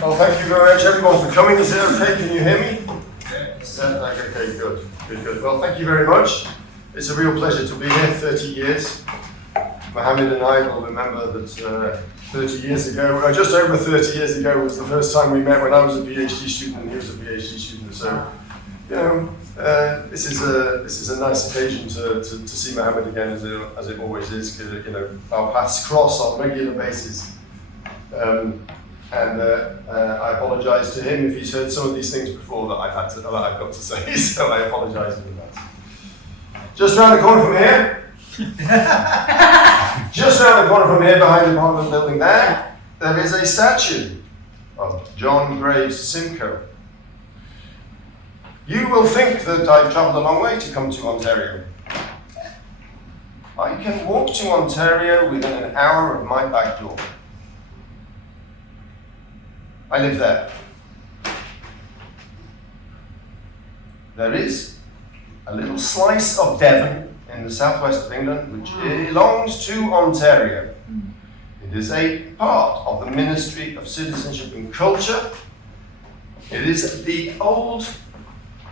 Well, thank you very much, everyone, for coming. Is it okay? Can you hear me? Yes. Okay, good. Well, thank you very much. It's a real pleasure to be here. 30 years. Mohammed and I will remember that 30 years ago, just over 30 years ago, was the first time we met when I was a PhD student and he was a PhD student. So, you know, this is a nice occasion to see Mohammed again, as it always is. Because, you know, our paths cross on a regular basis. I apologise to him if he's heard some of these things before that I've got to say. So I apologise in advance. Just round the corner from here. Just around the corner from here, behind the Parliament building there is a statue of John Graves Simcoe. You will think that I've travelled a long way to come to Ontario. I can walk to Ontario within an hour of my back door. I live there. There is a little slice of Devon in the southwest of England, which belongs to Ontario. It is a part of the Ministry of Citizenship and Culture. It is the old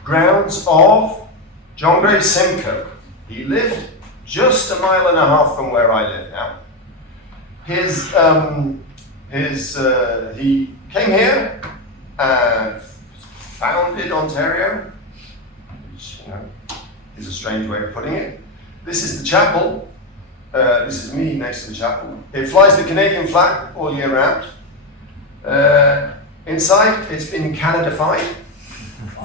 grounds of John Graves Simcoe. He lived just a mile and a half from where I live now. He came here and founded Ontario, which, you know, is a strange way of putting it. This is the chapel. This is me next to the chapel. It flies the Canadian flag all year round. Inside, it's been Canadified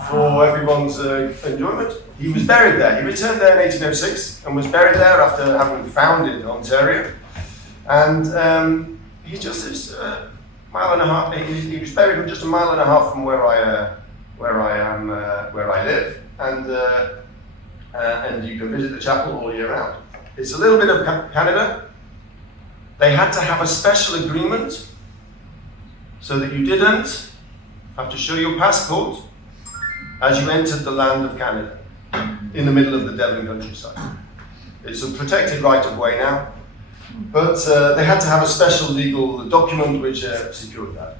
for everyone's enjoyment. He was buried there. He returned there in 1806 and was buried there after having founded Ontario. And he just lives a mile and a half. He was buried just a mile and a half from where I live. And you can visit the chapel all year round. It's a little bit of Canada. They had to have a special agreement so that you didn't have to show your passport as you entered the land of Canada in the middle of the Devon countryside. It's a protected right of way now, but they had to have a special legal document which secured that.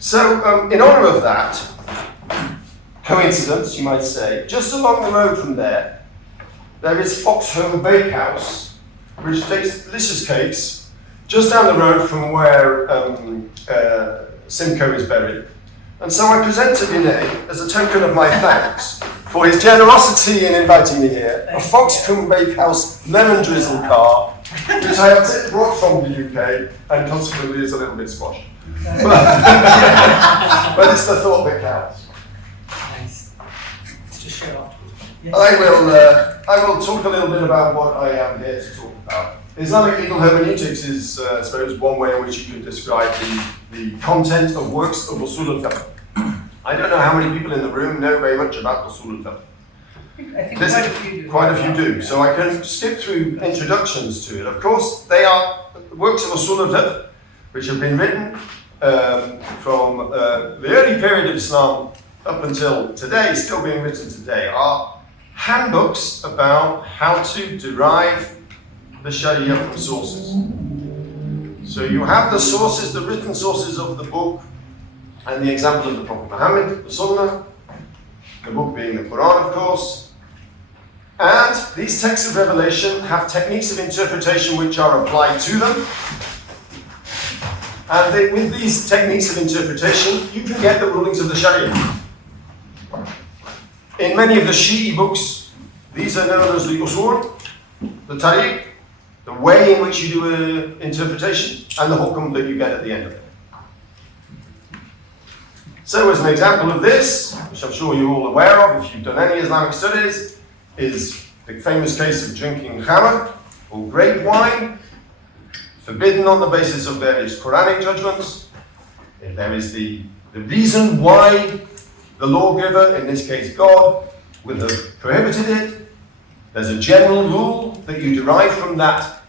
So in honor of that coincidence, you might say, just along the road from there is Foxhome Bakehouse, which takes delicious cakes just down the road from where Simcoe is buried. And so I present to Vinay, as a token of my thanks for his generosity in inviting me here, a Foxhome Bakehouse lemon drizzle car, which I have brought from the UK and consequently is a little bit squashed. But it's the thought that counts. Yes. I will talk a little bit about what I am here to talk about. Islamic legal hermeneutics is, I suppose, one way in which you could describe the content of works of uṣūl al-fiqh. I don't know how many people in the room know very much about uṣūl al-fiqh. I think quite a few do. Quite a few do. So I can skip through introductions to it. Of course, they are works of uṣūl al-fiqh, which have been written from the early period of Islam up until today, still being written today, are handbooks about how to derive the Shari'a from sources. So you have the sources, the written sources of the book, and the example of the Prophet Muhammad, the Sunnah, the book being the Quran, of course. And these texts of revelation have techniques of interpretation which are applied to them. And with these techniques of interpretation, you can get the rulings of the Shari'a. In many of the Shīʿī books, these are known as the uṣūl, the ṭarīq, the way in which you do an interpretation, and the ḥukm that you get at the end of it. So as an example of this, which I'm sure you're all aware of if you've done any Islamic studies, is the famous case of drinking khamr, or grape wine, forbidden on the basis of various Quranic judgments. If there is the reason why the lawgiver, in this case God, will have prohibited it, there's a general rule that you derive from that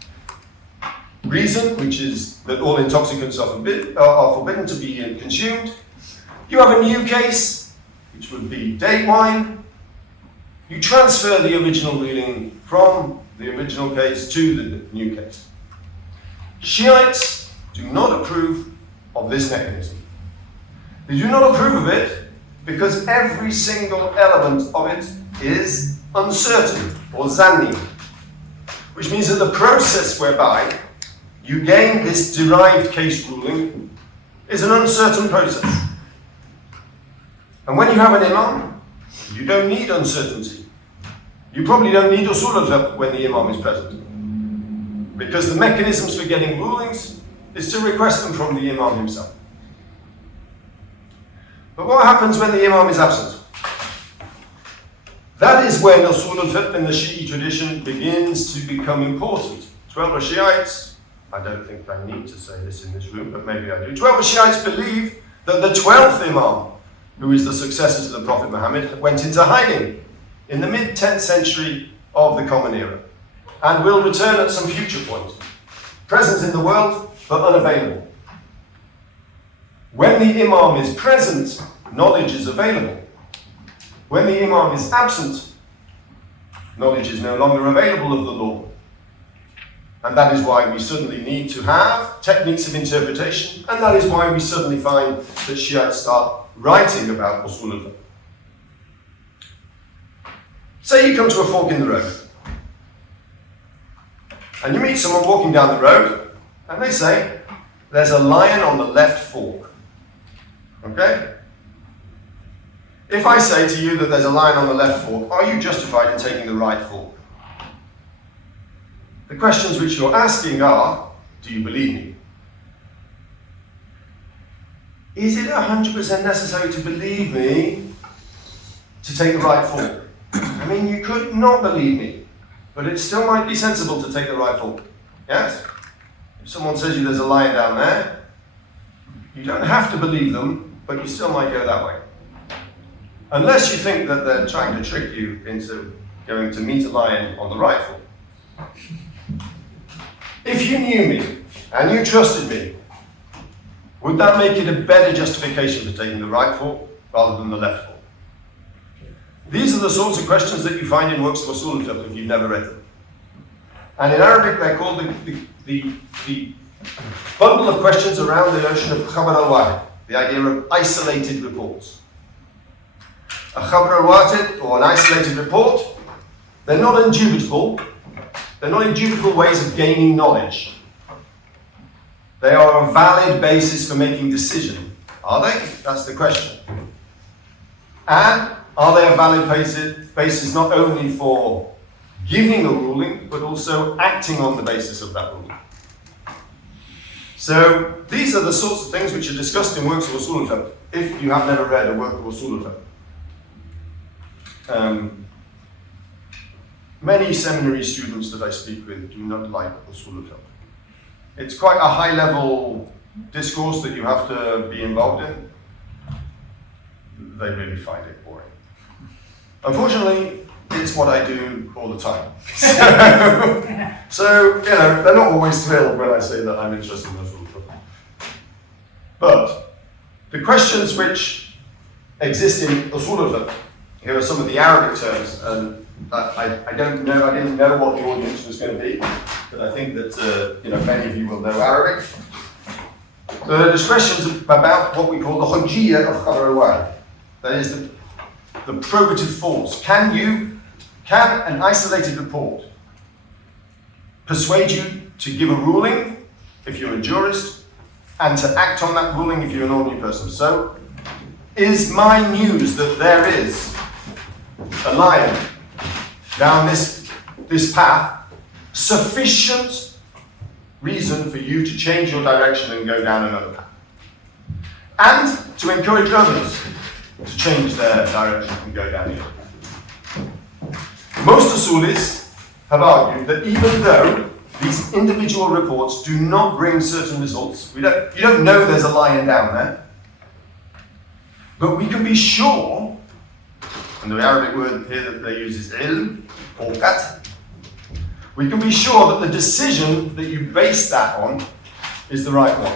reason, which is that all intoxicants are forbidden to be consumed. You have a new case, which would be date wine. You transfer the original ruling from the original case to the new case. Shiites do not approve of this mechanism. They do not approve of it because every single element of it is uncertain, or ẓanniyyat, which means that the process whereby you gain this derived case ruling is an uncertain process. And when you have an imam, you don't need uncertainty. You probably don't need uṣūl al-fiqh when the imam is present, because the mechanisms for getting rulings is to request them from the imam himself. But what happens when the imam is absent? That is when uṣūl al-fiqh in the Shi'i tradition begins to become important. 12 Shi'ites, I don't think I need to say this in this room, but maybe I do. 12 Shi'ites believe that the 12th imam, who is the successor to the Prophet Muhammad, went into hiding in the mid-10th century of the Common Era and will return at some future point, present in the world but unavailable. When the imam is present, knowledge is available. When the imam is absent, knowledge is no longer available of the law. And that is why we suddenly need to have techniques of interpretation, and that is why we suddenly find that Shiites start writing about uṣūl al-fiqh. Say you come to a fork in the road, and you meet someone walking down the road, and they say, there's a lion on the left fork. Okay? If I say to you that there's a lion on the left fork, are you justified in taking the right fork? The questions which you're asking are, do you believe me? Is it 100% necessary to believe me to take the right fork? I mean, you could not believe me, but it still might be sensible to take the right fork. Yes? If someone says you there's a lion down there, you don't have to believe them, but you still might go that way. Unless you think that they're trying to trick you into going to meet a lion on the right fork. If you knew me and you trusted me, would that make it a better justification for taking the right fork rather than the left fork? These are the sorts of questions that you find in works of uṣūl al-fiqh if you've never read them. And in Arabic they're called the bundle of questions around the notion of khabar al-wahid, the idea of isolated reports. A khabar al-wahid, or an isolated report, they're not indubitable. They're not indubitable ways of gaining knowledge. They are a valid basis for making decision. Are they? That's the question. And are they a valid basis not only for giving a ruling, but also acting on the basis of that ruling? So these are the sorts of things which are discussed in works of uṣūl al-fiqh, if you have never read a work of uṣūl al-fiqh. Many seminary students that I speak with do not like uṣūl al-fiqh. It's quite a high-level discourse that you have to be involved in. They really find it boring. Unfortunately, it's what I do all the time. So, you know, they're not always thrilled when I say that I'm interested in uṣūl al-fiqh. But the questions which exist in uṣūl al-fiqh, here are some of the Arabic terms, and I didn't know what the audience was going to be, but I think that many of you will know Arabic. So there's questions about what we call the hujjiyya of khabar al-wahid. That is the probative force. Can an isolated report persuade you to give a ruling if you're a jurist, and to act on that ruling if you're an ordinary person? So, is my news that there is a lion down this path sufficient reason for you to change your direction and go down another path? And to encourage others to change their direction and go down the other path. Most uṣūlis have argued that even though these individual reports do not bring certain results, you don't know there's a lion down there, but we can be sure, and the Arabic word here that they use is ʿilm or qat, we can be sure that the decision that you base that on is the right one.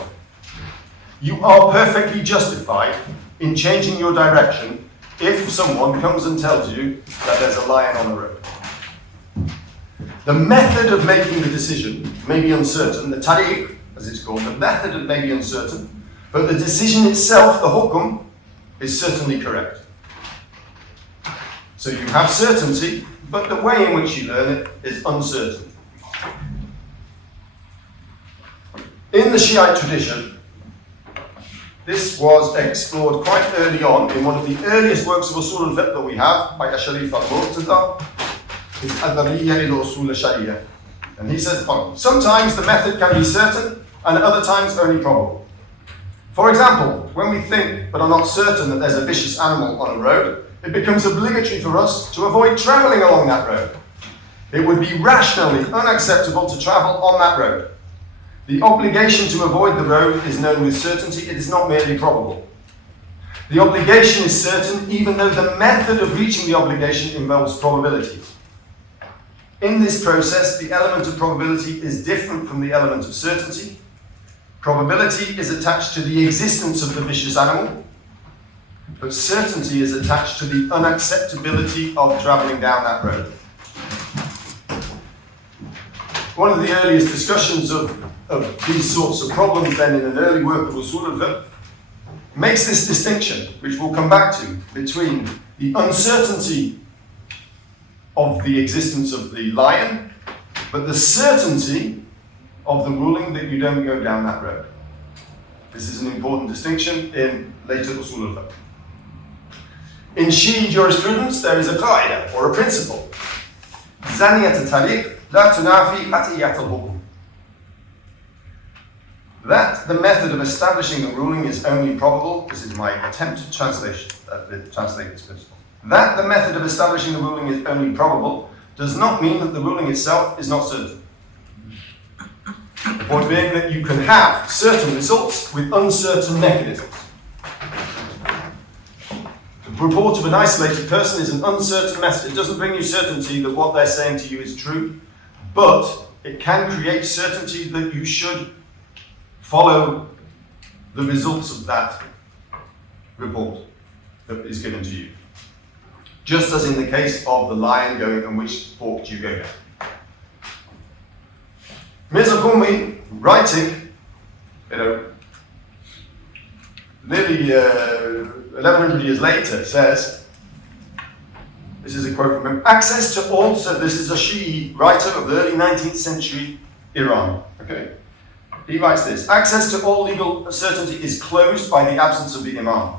You are perfectly justified in changing your direction if someone comes and tells you that there's a lion on the road. The method of making the decision may be uncertain, the ṭarīq, as it's called, the method may be uncertain, but the decision itself, the ḥukm, is certainly correct. So you have certainty, but the way in which you learn it is uncertain. In the Shiite tradition, this was explored quite early on in one of the earliest works of uṣūl al-fiqh that we have by Sharif al-Murtada, is uṣūl al-Shari'a. And he says the following: sometimes the method can be certain and at other times only probable. For example, when we think but are not certain that there's a vicious animal on a road, it becomes obligatory for us to avoid travelling along that road. It would be rationally unacceptable to travel on that road. The obligation to avoid the road is known with certainty, it is not merely probable. The obligation is certain even though the method of reaching the obligation involves probability. In this process, the element of probability is different from the element of certainty. Probability is attached to the existence of the vicious animal, but certainty is attached to the unacceptability of travelling down that road. One of the earliest discussions of these sorts of problems then in an early work of uṣūl al-fiqh makes this distinction, which we'll come back to, between the uncertainty of the existence of the lion, but the certainty of the ruling that you don't go down that road. This is an important distinction in later uṣūl al-fiqh. In Shi'i jurisprudence, there is a qaida, or a principle. ẓanniyyat al-ṭarīq la tunāfī al-ḥukm. That the method of establishing the ruling is only probable. This is my attempted translation to translate this principle. That the method of establishing the ruling is only probable does not mean that the ruling itself is not certain. The point being that you can have certain results with uncertain mechanisms. The report of an isolated person is an uncertain method. It doesn't bring you certainty that what they're saying to you is true, but it can create certainty that you should follow the results of that report that is given to you. Just as in the case of the lion going and which fork do you go down. Mirza Qumi, writing, nearly 1100 years later, says, this is a quote from him, access to all, so this is a Shi'i writer of the early 19th century Iran, okay? He writes this: access to all legal certainty is closed by the absence of the imam.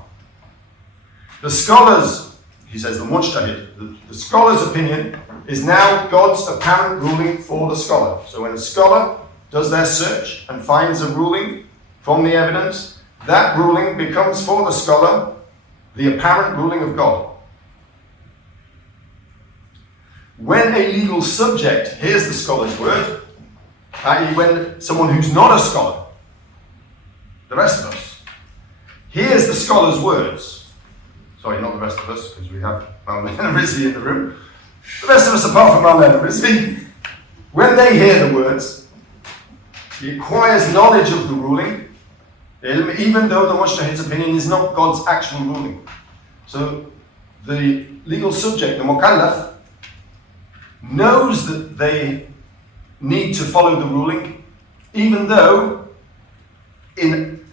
The scholars, he says, the mujtahid, the scholar's opinion is now God's apparent ruling for the scholar. So when a scholar does their search and finds a ruling from the evidence, that ruling becomes for the scholar the apparent ruling of God. When a legal subject hears the scholar's word, i.e. when someone who's not a scholar, the rest of us, hears the scholar's words, sorry, not the rest of us, because we have Maulana Rizvi in the room, the rest of us apart from Maulana Rizvi, when they hear the words, he acquires knowledge of the ruling, even though the mujtahid's opinion is not God's actual ruling. So the legal subject, the mukallaf, knows that they need to follow the ruling, even though in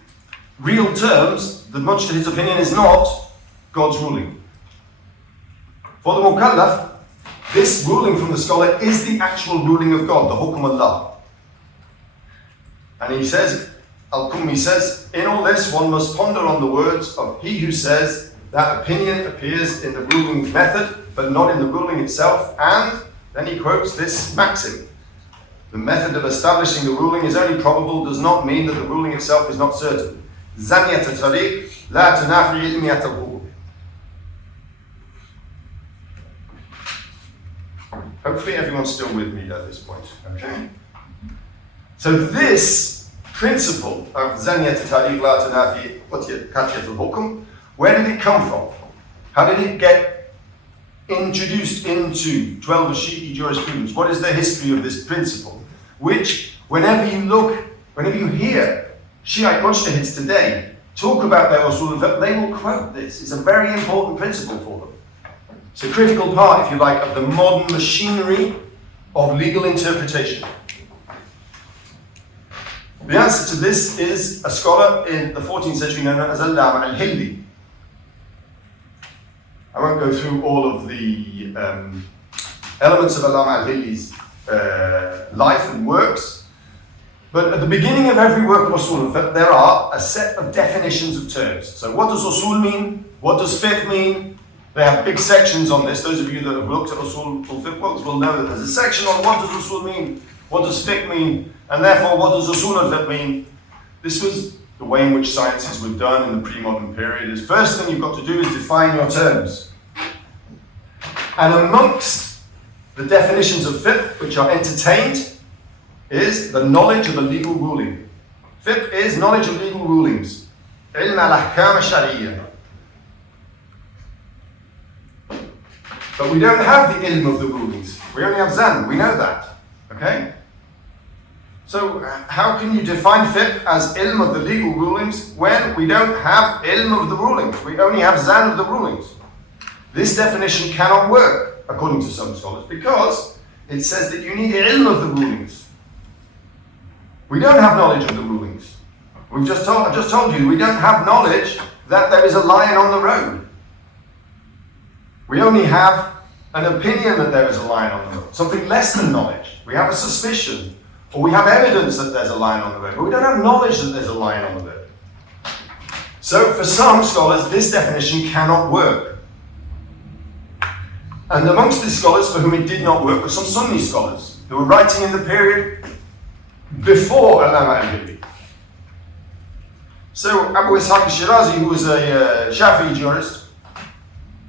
real terms the mujtahid's opinion is not God's ruling. For the mukallaf, this ruling from the scholar is the actual ruling of God, the ḥukm Allah. And he says, al-ḥukm says, in all this one must ponder on the words of he who says that opinion appears in the ruling method, but not in the ruling itself, and then he quotes this maxim: the method of establishing the ruling is only probable does not mean that the ruling itself is not certain. ẓanniyyat al-ṭarīq la tunāfī ʿilmiyyat al-ḥukm. Hopefully everyone's still with me at this point, okay? So this principle of ẓanniyyat al-ṭarīq la tunāfī al-ḥukm, where did it come from? How did it get introduced into 12 Shi'i jurisprudence? What is the history of this principle? Which, whenever you hear Shiite mujtahids today talk about their uṣūl al-fiqh, they will quote this. It's a very important principle for them. It's a critical part, if you like, of the modern machinery of legal interpretation. The answer to this is a scholar in the 14th century known as al-ḥilmī. I won't go through all of the elements of Allama al-Hilli's life and works, but at the beginning of every work of uṣūl al-fiqh, there are a set of definitions of terms. So what does uṣūl mean? What does fiqh mean? They have big sections on this. Those of you that have looked at uṣūl al-fiqh books will know that there's a section on what does uṣūl mean, what does fiqh mean, and therefore what does uṣūl al-fiqh mean. This was the way in which sciences were done in the pre-modern period. Is first thing you've got to do is define your terms. And amongst the definitions of fiqh which are entertained is the knowledge of a legal ruling. Fiqh is knowledge of legal rulings. علم الأحكام الشرعية. But we don't have the ilm of the rulings. We only have zan. We know that. Okay? So how can you define fiqh as ilm of the legal rulings when we don't have ilm of the rulings? We only have zan of the rulings. This definition cannot work, according to some scholars, because it says that you need ilm of the rulings. We don't have knowledge of the rulings. I just told you, we don't have knowledge that there is a lion on the road. We only have an opinion that there is a lion on the road, something less than knowledge. We have a suspicion, or we have evidence that there's a lion on the road, but we don't have knowledge that there's a lion on the road. So for some scholars, this definition cannot work. And amongst these scholars for whom it did not work were some Sunni scholars who were writing in the period before Allama al-Hilli. So Abu Ishaq al-Shirazi, who was a Shafi'i jurist,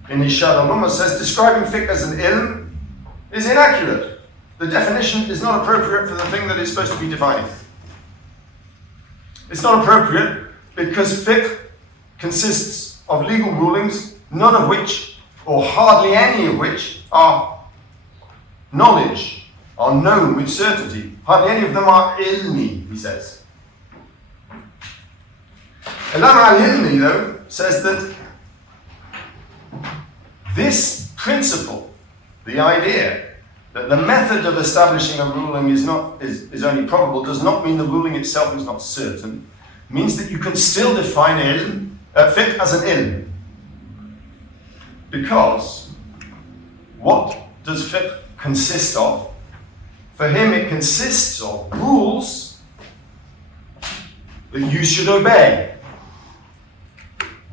in his Sharh al-Ummah says describing fiqh as an ilm is inaccurate. The definition is not appropriate for the thing that it's supposed to be defining. It's not appropriate because fiqh consists of legal rulings, none of which, or hardly any of which, are knowledge, are known with certainty. Hardly any of them are ʿilmī, he says. Allama al-Hilmi, though, says that this principle, the idea that the method of establishing a ruling is only probable, does not mean the ruling itself is not certain. Means that you can still define fiqh as an ilm. Because what does fiqh consist of? For him it consists of rules that you should obey.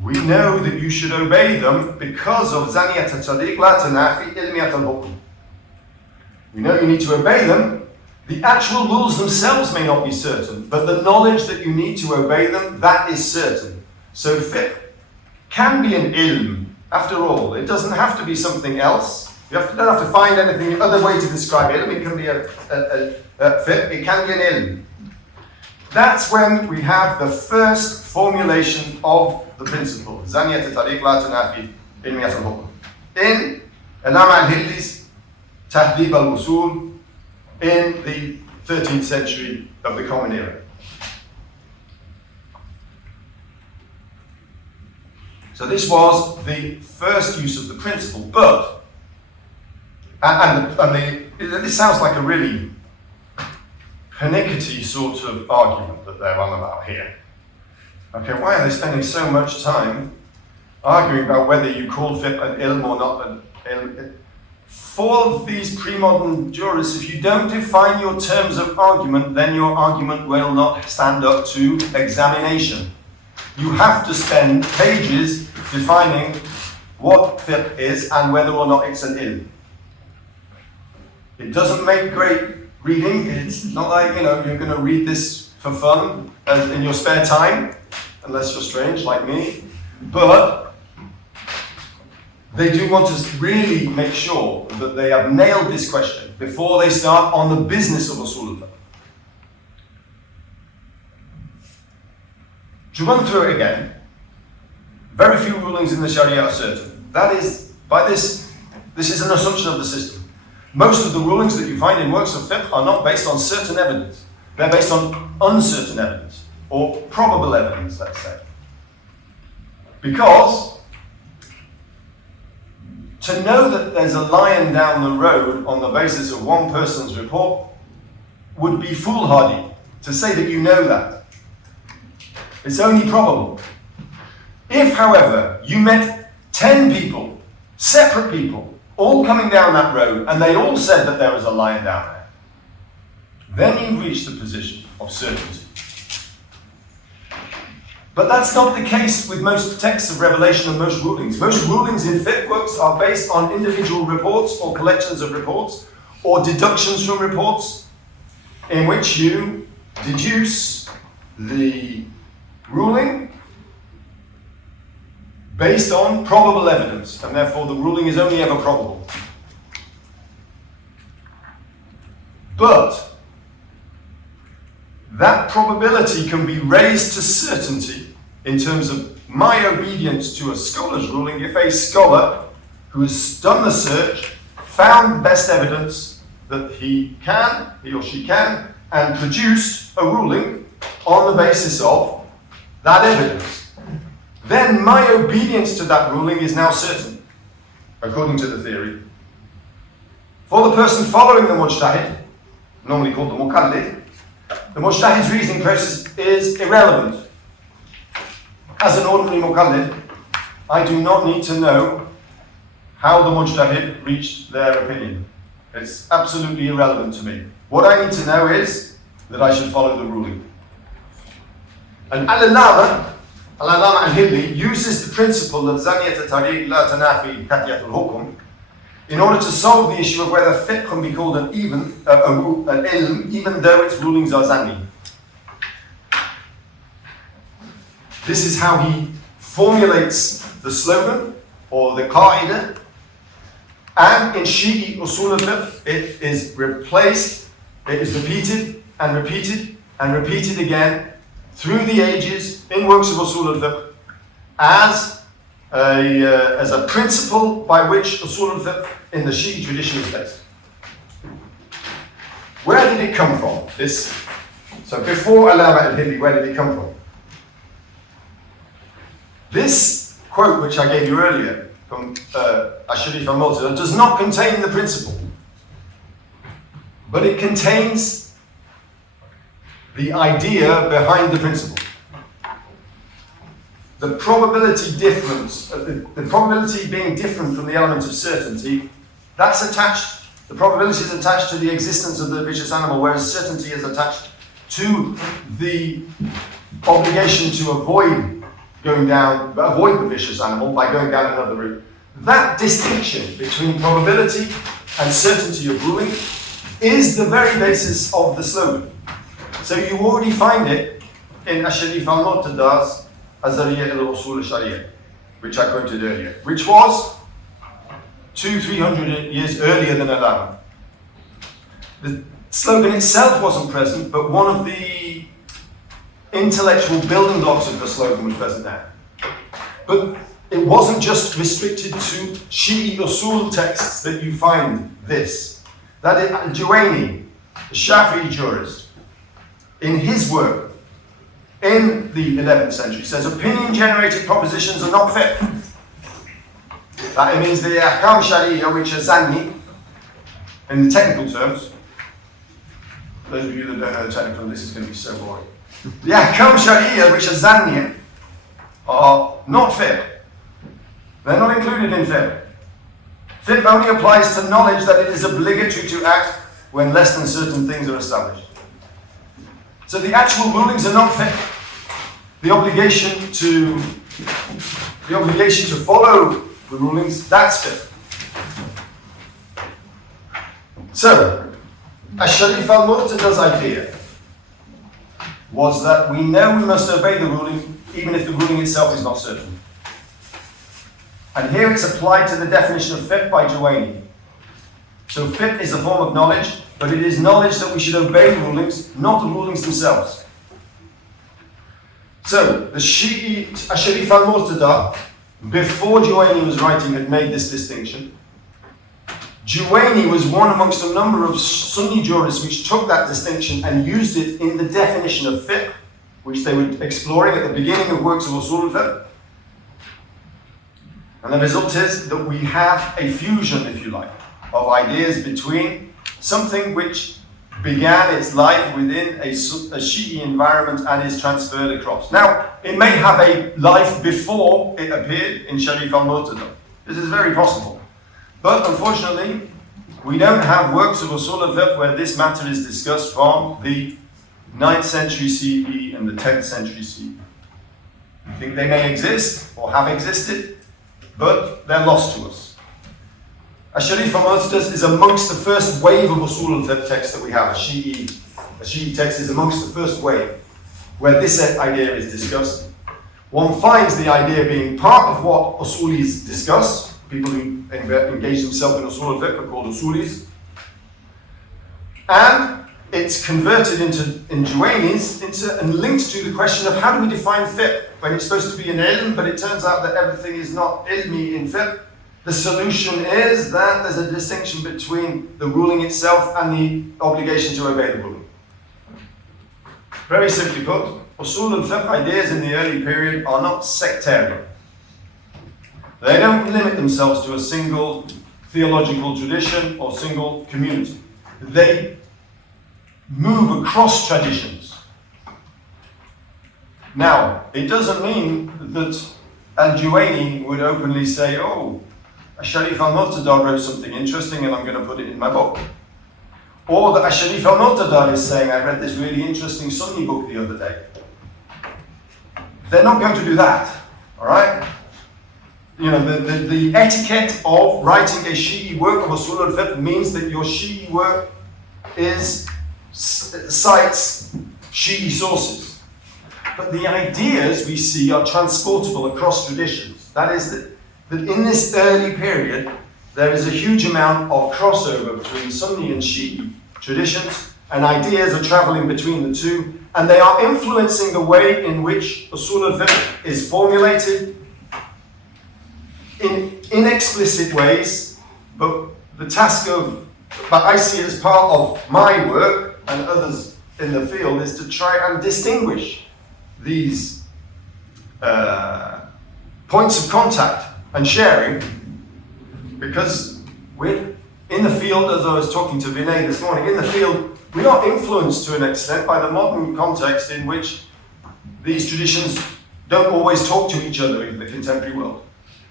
We know that you should obey them because of ẓanniyyat al-ṭarīq la tunāfī ʿilmiyyat al-ḥukm. We know you need to obey them. The actual rules themselves may not be certain, but the knowledge that you need to obey them, that is certain. So fiqh can be an ilm, after all. It doesn't have to be something else. You don't have to find anything other way to describe ilm. It can be a fiqh, it can be an ilm. That's when we have the first formulation of the principle, ẓanniyyat al-ṭarīq la tunāfī ʿilmiyyat al-ḥukm. In Allama al-Hilli's Tahdhīb al-uṣūl in the 13th century of the Common Era. So this was the first use of the principle, but, this sounds like a really pernickety sort of argument that they're on about here. Okay, why are they spending so much time arguing about whether you call fiqh an ilm or not an ilm? For these pre-modern jurists, if you don't define your terms of argument, then your argument will not stand up to examination. You have to spend pages defining what fiqh is and whether or not it's an ilm. It doesn't make great reading. It's not like, you're going to read this for fun in your spare time, unless you're strange like me. But they do want to really make sure that they have nailed this question before they start on the business of uṣūl al-fiqh. To run through it again, very few rulings in the Shari'a are certain. That is, by this is an assumption of the system. Most of the rulings that you find in works of fiqh are not based on certain evidence. They're based on uncertain evidence, or probable evidence, let's say. Because to know that there's a lion down the road on the basis of one person's report would be foolhardy to say that you know that. It's only probable. If, however, you met 10 people separate people, all coming down that road, and they all said that there was a lion down there, then you reach the position of certainty. But that's not the case with most texts of revelation and most rulings. Most rulings in fiqh books are based on individual reports or collections of reports or deductions from reports in which you deduce the ruling based on probable evidence, and therefore the ruling is only ever probable. But that probability can be raised to certainty in terms of my obedience to a scholar's ruling if a scholar who has done the search found the best evidence that he or she can, and produced a ruling on the basis of that evidence. Then my obedience to that ruling is now certain, according to the theory. For the person following the mujtahid, normally called the muqallid, the mujtahid's reasoning process is irrelevant. As an ordinary muqallid, I do not need to know how the mujtahid reached their opinion. It's absolutely irrelevant to me. What I need to know is that I should follow the ruling. And al-'Allāmah al-ḥukm uses the principle of ẓanniyyat al-ṭarīq la tunāfī al-ḥukm in order to solve the issue of whether fiqh can be called an ʿilm, even though its rulings are zanni. This is how he formulates the slogan or the qa'idah, and in Shīʿī uṣūl al-fiqh it is replaced, it is repeated and repeated and repeated again through the ages in works of uṣūl al-fiqh as a principle by which uṣūl al-fiqh in the Shi'i tradition is based. Where did it come from? So before al-'Allāmah al-ḥukm, where did it come from? This quote, which I gave you earlier from al-Sharif al-Murtada, does not contain the principle, but it contains the idea behind the principle. The probability difference, the probability being different from the element of certainty, that's attached, the probability is attached to the existence of the vicious animal, whereas certainty is attached to the obligation to avoid the vicious animal by going down another route. That distinction between probability and certainty of ruling is the very basis of the slogan. So you already find it in al-Sharif al-Murtada's ẓanniyyat al-uṣūl al-Shari'a, which I quoted earlier, which was 200-300 years earlier than al-'Allāmah. The slogan itself wasn't present, but one of the intellectual building blocks of the slogan was present there. But it wasn't just restricted to Shi'i uṣūl texts that you find this. That is al-Juwayni, the Shafi'i jurist, in his work in the 11th century, says opinion-generated propositions are not fiqh. That means the ahkam Shari'a, which are zanni, in the technical terms. Those of you that don't know the technical, this is going to be so boring. The ahkam Shari'a, which are zanni, are not fiqh. They're not included in fiqh. Fiqh only applies to knowledge that it is obligatory to act when less than certain things are established. So the actual rulings are not fiqh. The obligation to follow the rulings, that's fiqh. So, al-Sharif al-Murtada's idea was that we know we must obey the ruling even if the ruling itself is not certain. And here it's applied to the definition of fiqh by Juwayni. So fiqh is a form of knowledge, but it is knowledge that we should obey rulings, not the rulings themselves. So the Shi'i, al-Sharif al-Murtada, before Juwayni was writing, had made this distinction. Juwayni was one amongst a number of Sunni jurists which took that distinction and used it in the definition of fiqh, which they were exploring at the beginning of works of uṣūl al-fiqh. And the result is that we have a fusion, if you like, of ideas between something which began its life within a Shi'i environment and is transferred across. Now, it may have a life before it appeared in Sharif al-Murtada. This is very possible. But unfortunately, we don't have works of uṣūl al-fiqh where this matter is discussed from the 9th century CE and the 10th century CE. We think they may exist or have existed, but they're lost to us. Al-Sharif al-Mu'tadis is amongst the first wave of uṣūl al-fiqh texts that we have. A Shīʿī text is amongst the first wave where this idea is discussed. One finds the idea being part of what uṣūlis discuss. People who engage themselves in uṣūl al-fiqh are called uṣūlis. And it's converted in Juwaynis and linked to the question of how do we define fiqh when it's supposed to be an ilm, but it turns out that everything is not ilmi in fiqh. The solution is that there's a distinction between the ruling itself and the obligation to obey the ruling. Very simply put, uṣūl al-fiqh ideas in the early period are not sectarian. They don't limit themselves to a single theological tradition or single community. They move across traditions. Now, it doesn't mean that al-Juwayni would openly say, oh, Sharif al-Mu'tadis wrote something interesting and I'm going to put it in my book. Or that Sharif al-Mu'tadis is saying, I read this really interesting Sunni book the other day. They're not going to do that, all right? You know, the etiquette of writing a Shi'i work of uṣūl al-fiqh means that your Shi'i work cites Shi'i sources. But the ideas we see are transportable across traditions. That is that in this early period, there is a huge amount of crossover between Sunni and Shīʿī traditions, and ideas are traveling between the two, and they are influencing the way in which uṣūl al-fiqh is formulated in inexplicit ways, but I see it as part of my work and others in the field is to try and distinguish these points of contact and sharing, because we're in the field, as I was talking to Vinay this morning, in the field, we are influenced to an extent by the modern context in which these traditions don't always talk to each other in the contemporary world.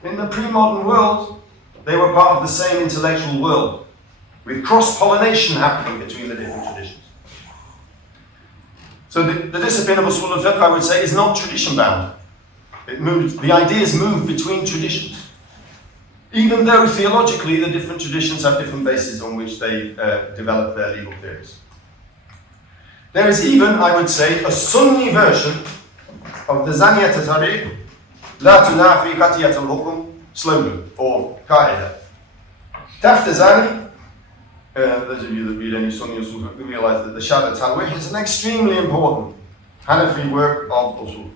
In the pre-modern world, they were part of the same intellectual world, with cross-pollination happening between the different traditions. So the discipline of uṣūl al-fiqh, I would say, is not tradition-bound. The ideas move between traditions. Even though theologically the different traditions have different bases on which they develop their legal theories. There is even, I would say, a Sunni version of the ẓanniyyat al-ṭarīq, la tunāfī qatiyyat al-ḥukm slogan, or qaida. Taftazani, those of you that read any Sunni uṣūl will realize that the Shari'a Tanwih is an extremely important Hanafi work of uṣūl.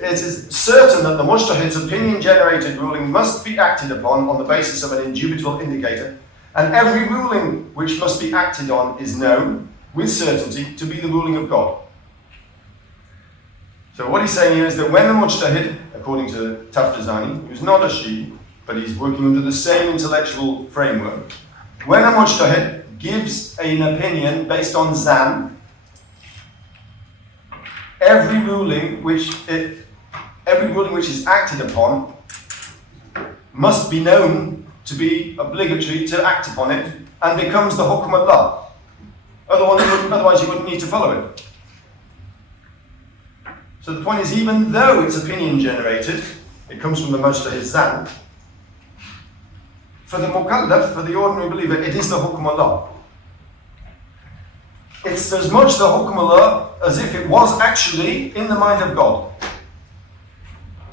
It is certain that the mujtahid's opinion-generated ruling must be acted upon the basis of an indubitable indicator, and every ruling which must be acted on is known, with certainty, to be the ruling of God. So what he's saying here is that when the mujtahid, according to Taftazani, who's not a Shi'i, but he's working under the same intellectual framework, when a mujtahid gives an opinion based on zan, every ruling which is acted upon must be known to be obligatory to act upon it and becomes the hukm Allah. Otherwise you wouldn't need to follow it. So the point is, even though it's opinion generated, it comes from the mujtahid zan, for the mukallaf, for the ordinary believer, it is the hukm Allah. It's as much the hukm Allah as if it was actually in the mind of God.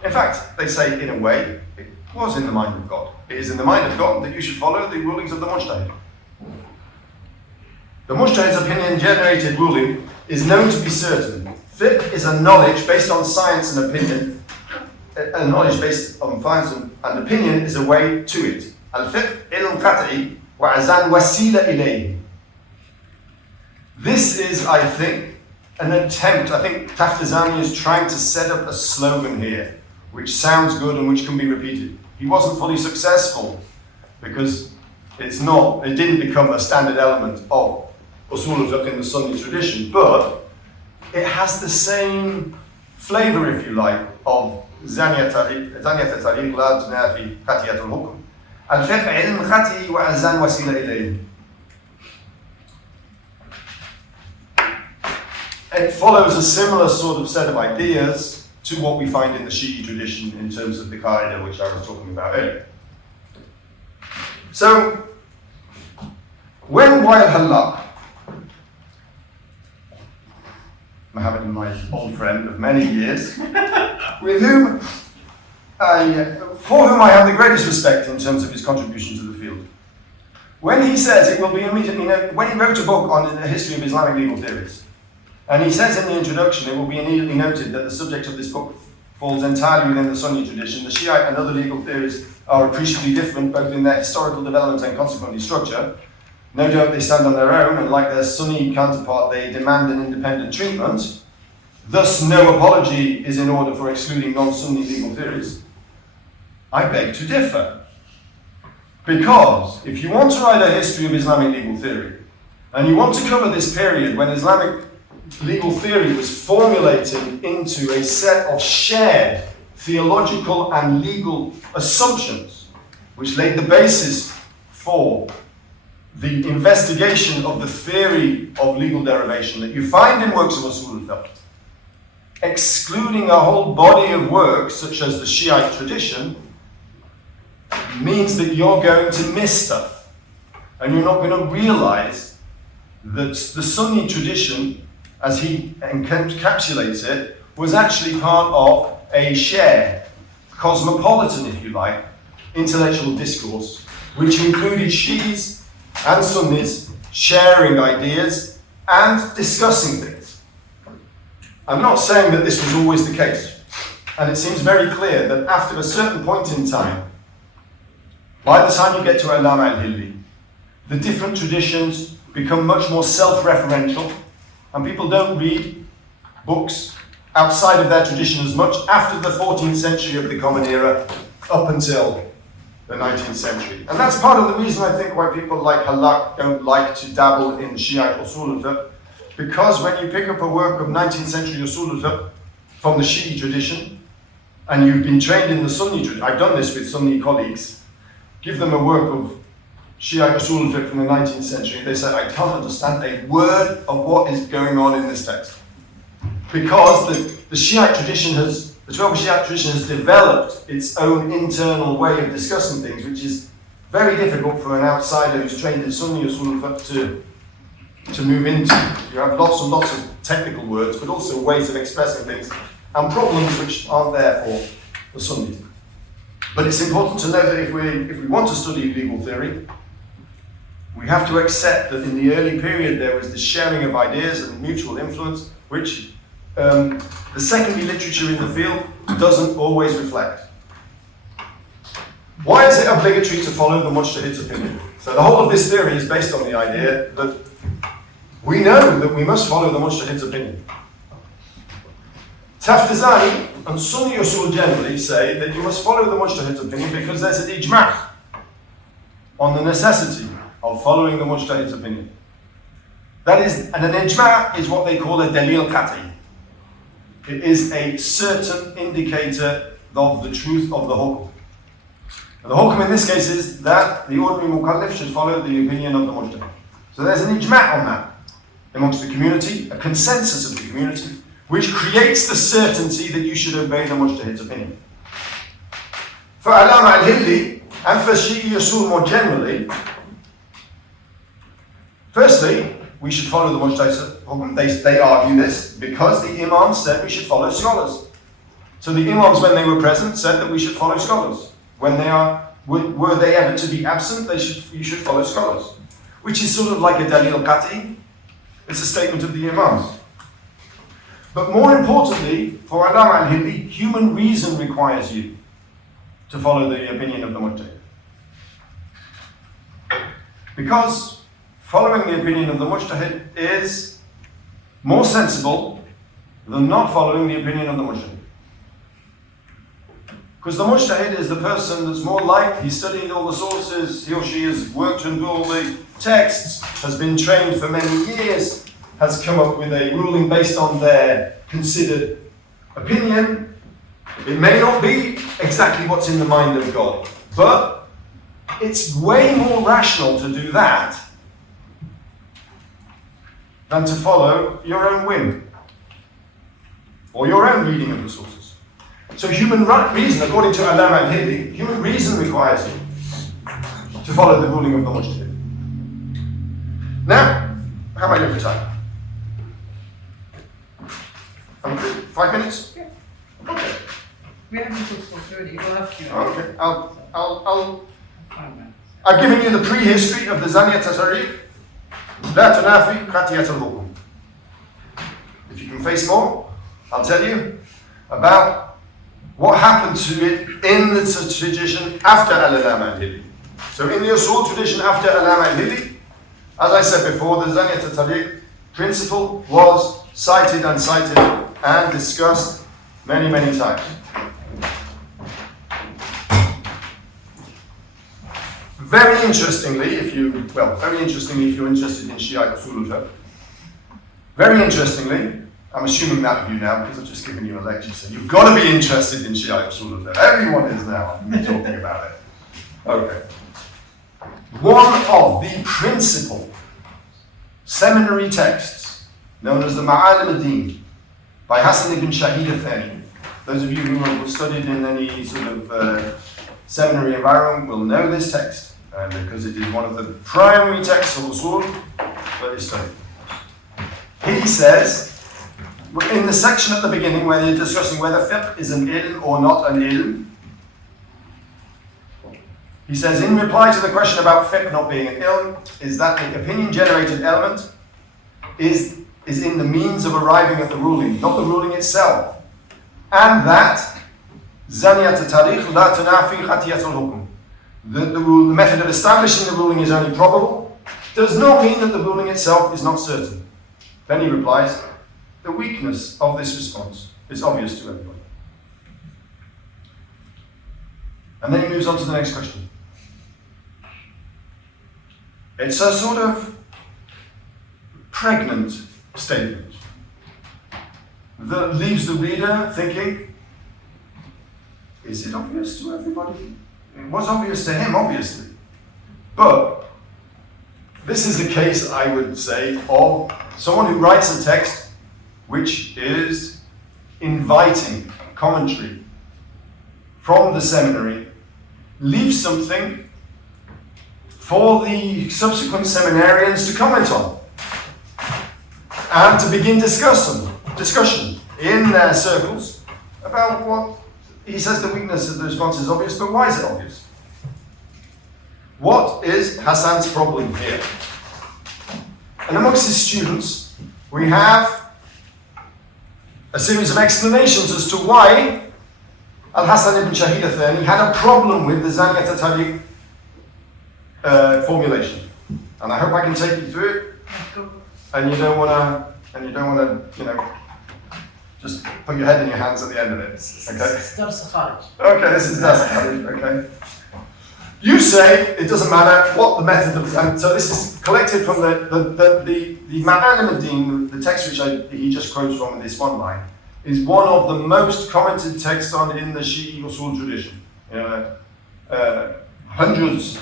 In fact, they say, in a way, it was in the mind of God. It is in the mind of God that you should follow the rulings of the mujtahid. The mujtahid's opinion-generated ruling is known to be certain. Fiqh is a knowledge based on science and opinion. A knowledge based on science and opinion is a way to it. Al-fiqh ilm qat'i wa azan wasila ilayhi. This is, I think, an attempt. I think Taftazani is trying to set up a slogan here, which sounds good and which can be repeated. He wasn't fully successful because it didn't become a standard element of uṣūl al-fiqh in the Sunni tradition, but it has the same flavor, if you like, of ẓanniyyat al-ṭarīq la tunāfī ḥatiyat al-ḥukm. Al-fiqh ʿilm ħati wa al-ẓann wasila ilayhi. It follows a similar sort of set of ideas to what we find in the Shi'i tradition in terms of the qaida which I was talking about earlier. So, when Wael Hallaq, Mohammed, my old friend of many years, for whom I have the greatest respect in terms of his contribution to the field, when he says it will be immediately, when he wrote a book on the history of Islamic legal theories, and he says in the introduction, it will be immediately noted that the subject of this book falls entirely within the Sunni tradition. The Shi'a and other legal theories are appreciably different, both in their historical development and consequently structure. No doubt they stand on their own, and like their Sunni counterpart, they demand an independent treatment. Thus, no apology is in order for excluding non-Sunni legal theories. I beg to differ. Because if you want to write a history of Islamic legal theory, and you want to cover this period when Islamic legal theory was formulating into a set of shared theological and legal assumptions, which laid the basis for the investigation of the theory of legal derivation that you find in works of uṣūl al-fiqh, excluding a whole body of works such as the Shiite tradition, means that you're going to miss stuff, and you're not going to realize that the Sunni tradition, as he encapsulates it, was actually part of a shared, cosmopolitan, if you like, intellectual discourse, which included Shi'is and Sunnis sharing ideas and discussing things. I'm not saying that this was always the case, and it seems very clear that after a certain point in time, by the time you get to Allāma al-Hilli, the different traditions become much more self-referential, and people don't read books outside of their tradition as much after the 14th century of the Common Era up until the 19th century. And that's part of the reason I think why people like Hallaq don't like to dabble in Shiite uṣūl al-fiqh, because when you pick up a work of 19th century uṣūl al-fiqh from the Shi'i tradition, and you've been trained in the Sunni tradition, I've done this with Sunni colleagues, give them a work of Shiite uṣūl al-fiqh from the 19th century, they say, I can't understand a word of what is going on in this text. Because the Shiite tradition the 12 Shiite tradition has developed its own internal way of discussing things, which is very difficult for an outsider who's trained in Sunni uṣūl al-fiqh to move into. You have lots and lots of technical words, but also ways of expressing things, and problems which aren't there for the Sunnis. But it's important to know that if we want to study legal theory, we have to accept that in the early period there was this sharing of ideas and mutual influence, which the secondary literature in the field doesn't always reflect. Why is it obligatory to follow the mujtahid's opinion? So the whole of this theory is based on the idea that we know that we must follow the mujtahid's opinion. Taftazani and Sunni uṣūl generally say that you must follow the mujtahid's opinion because there's an ijma' on the necessity of following the mujtahid's opinion. That is, and an ijma' is what they call a dalil qat'i. It is a certain indicator of the truth of the ḥukm. And the ḥukm in this case is that the ordinary mukallaf should follow the opinion of the mujtahid. So there's an ijma' on that amongst the community, a consensus of the community, which creates the certainty that you should obey the mujtahid's opinion. For Allāma al-Hilli and for Shi'i uṣūl more generally, firstly, we should follow the mujtahid's ḥukm. They argue this because the imams said we should follow scholars. So the imams, when they were present, said that we should follow scholars. When were they ever to be absent, you should follow scholars. Which is sort of like a dalil qat'i. It's a statement of the imams. But more importantly, for Allāma al-Hilli, human reason requires you to follow the opinion of the mujtahid. Because following the opinion of the mujtahid is more sensible than not following the opinion of the mujtahid. Because the mujtahid is the person that's more like, he's studied all the sources, he or she has worked into all the texts, has been trained for many years, has come up with a ruling based on their considered opinion, It may not be exactly what's in the mind of God, but it's way more rational to do that than to follow your own whim or your own reading of the sources. So human reason, according to al-ḥukm, human reason requires you to follow the ruling of the mujtahid. Now, how am I doing for time? I'm good. 5 minutes? Yeah. Okay. We haven't talked already. We'll have Q&A. Okay. I'll 5 minutes. I've given you the prehistory of the ẓanniyyat al-ṭarīq. لا تنافي قطيعة الحكم. If you can face more, I'll tell you about what happened to it in the tradition after al-ḥukm. So in the uṣūl tradition after al-ḥukm, as I said before, the ẓanniyyat al-ṭarīq principle was cited and discussed many, many times. Very interestingly, if you're interested in Shi'a uṣūl, very interestingly, I'm assuming that of you now because I've just given you a lecture, so you've got to be interested in Shi'a uṣūl. Everyone is now, me talking about it. Okay. One of the principal seminary texts, known as the Ma'alim ad-Din, by Hassan ibn Shahid al-Thani. Those of you who have studied in any sort of seminary environment will know this text, because it is one of the primary texts of uṣūl that is studied. He says, in the section at the beginning where they're discussing whether fiqh is an ilm or not an ilm, he says, in reply to the question about fiqh not being an ilm, is that the opinion-generated element is in the means of arriving at the ruling, not the ruling itself. And that ẓanniyyat al-ṭarīq la tunāfī qat'iyyat al-ḥukm. The method of establishing the ruling is only probable, does not mean that the ruling itself is not certain. Then he replies, the weakness of this response is obvious to everybody. And then he moves on to the next question. It's a sort of pregnant statement that leaves the reader thinking, is it obvious to everybody? It was obvious to him, obviously. But this is the case, I would say, of someone who writes a text which is inviting commentary from the seminary, leaves something for the subsequent seminarians to comment on and to begin discussion in their circles about what he says the weakness of the response is obvious, but why is it obvious? What is Hassan's problem here? And amongst his students, we have a series of explanations as to why al-Hasan ibn Shahid al-Thani had a problem with the ẓanniyyat al-ṭarīq formulation. And I hope I can take you through it. And you don't want to, just put your head in your hands at the end of it. Okay? Okay, this is dars al-Kharij, okay? You say it doesn't matter what the method of, and so this is collected from the Ma'alim ad-Din, the text which he just quotes from in this one line, is one of the most commented texts on in the Shi'i uṣūl tradition.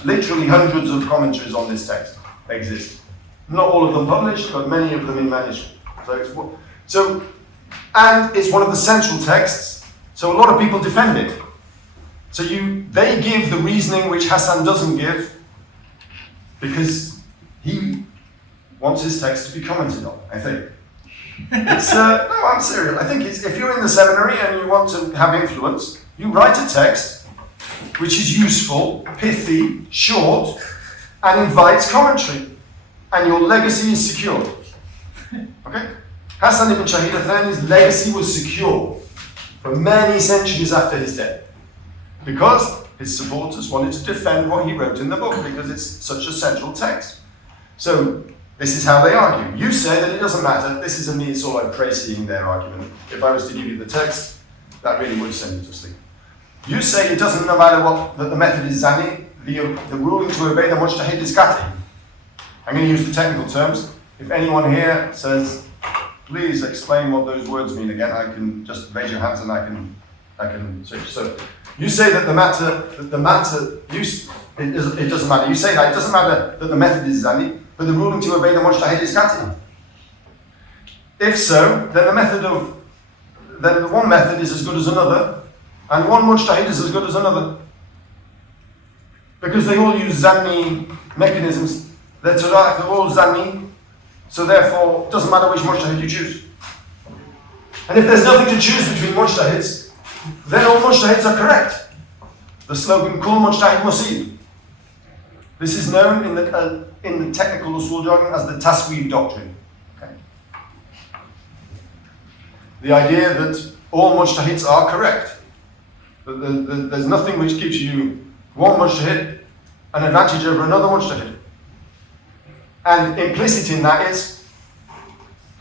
Literally hundreds of commentaries on this text exist. Not all of them published, but many of them in manuscript. And it's one of the central texts, so a lot of people defend it. So they give the reasoning which Hassan doesn't give, because he wants his text to be commented on, I think. No, I'm serious. I think if you're in the seminary and you want to have influence, you write a text which is useful, pithy, short, and invites commentary. And your legacy is secure. Okay? Hassan ibn Shahid al-Thani's legacy was secure for many centuries after his death, because his supporters wanted to defend what he wrote in the book, because it's such a central text. So this is how they argue. You say that it doesn't matter. This is a mere sort of praising their argument. If I was to give you the text, that really would send you to sleep. You say it doesn't matter that the method is zanni, the ruling to obey the mujtahid is qat'i. I'm going to use the technical terms. If anyone here says, please explain what those words mean again, I can just raise your hands and I can I can switch. So you say that it doesn't matter. You say that it doesn't matter that the method is zanni, but the ruling to obey the mujtahid is qat'i. If so, then the one method is as good as another, and one mujtahid is as good as another. Because they all use zanni mechanisms. They're all zanni, so therefore it doesn't matter which mujtahid you choose. And if there's nothing to choose between mujtahids, then all mujtahids are correct. The slogan "Kul mujtahid musib." This is known in the technical uṣūl jargon as the tasweeb doctrine. Okay. The idea that all mujtahids are correct. There's nothing which gives you one mujtahid an advantage over another mujtahid. And implicit in that is,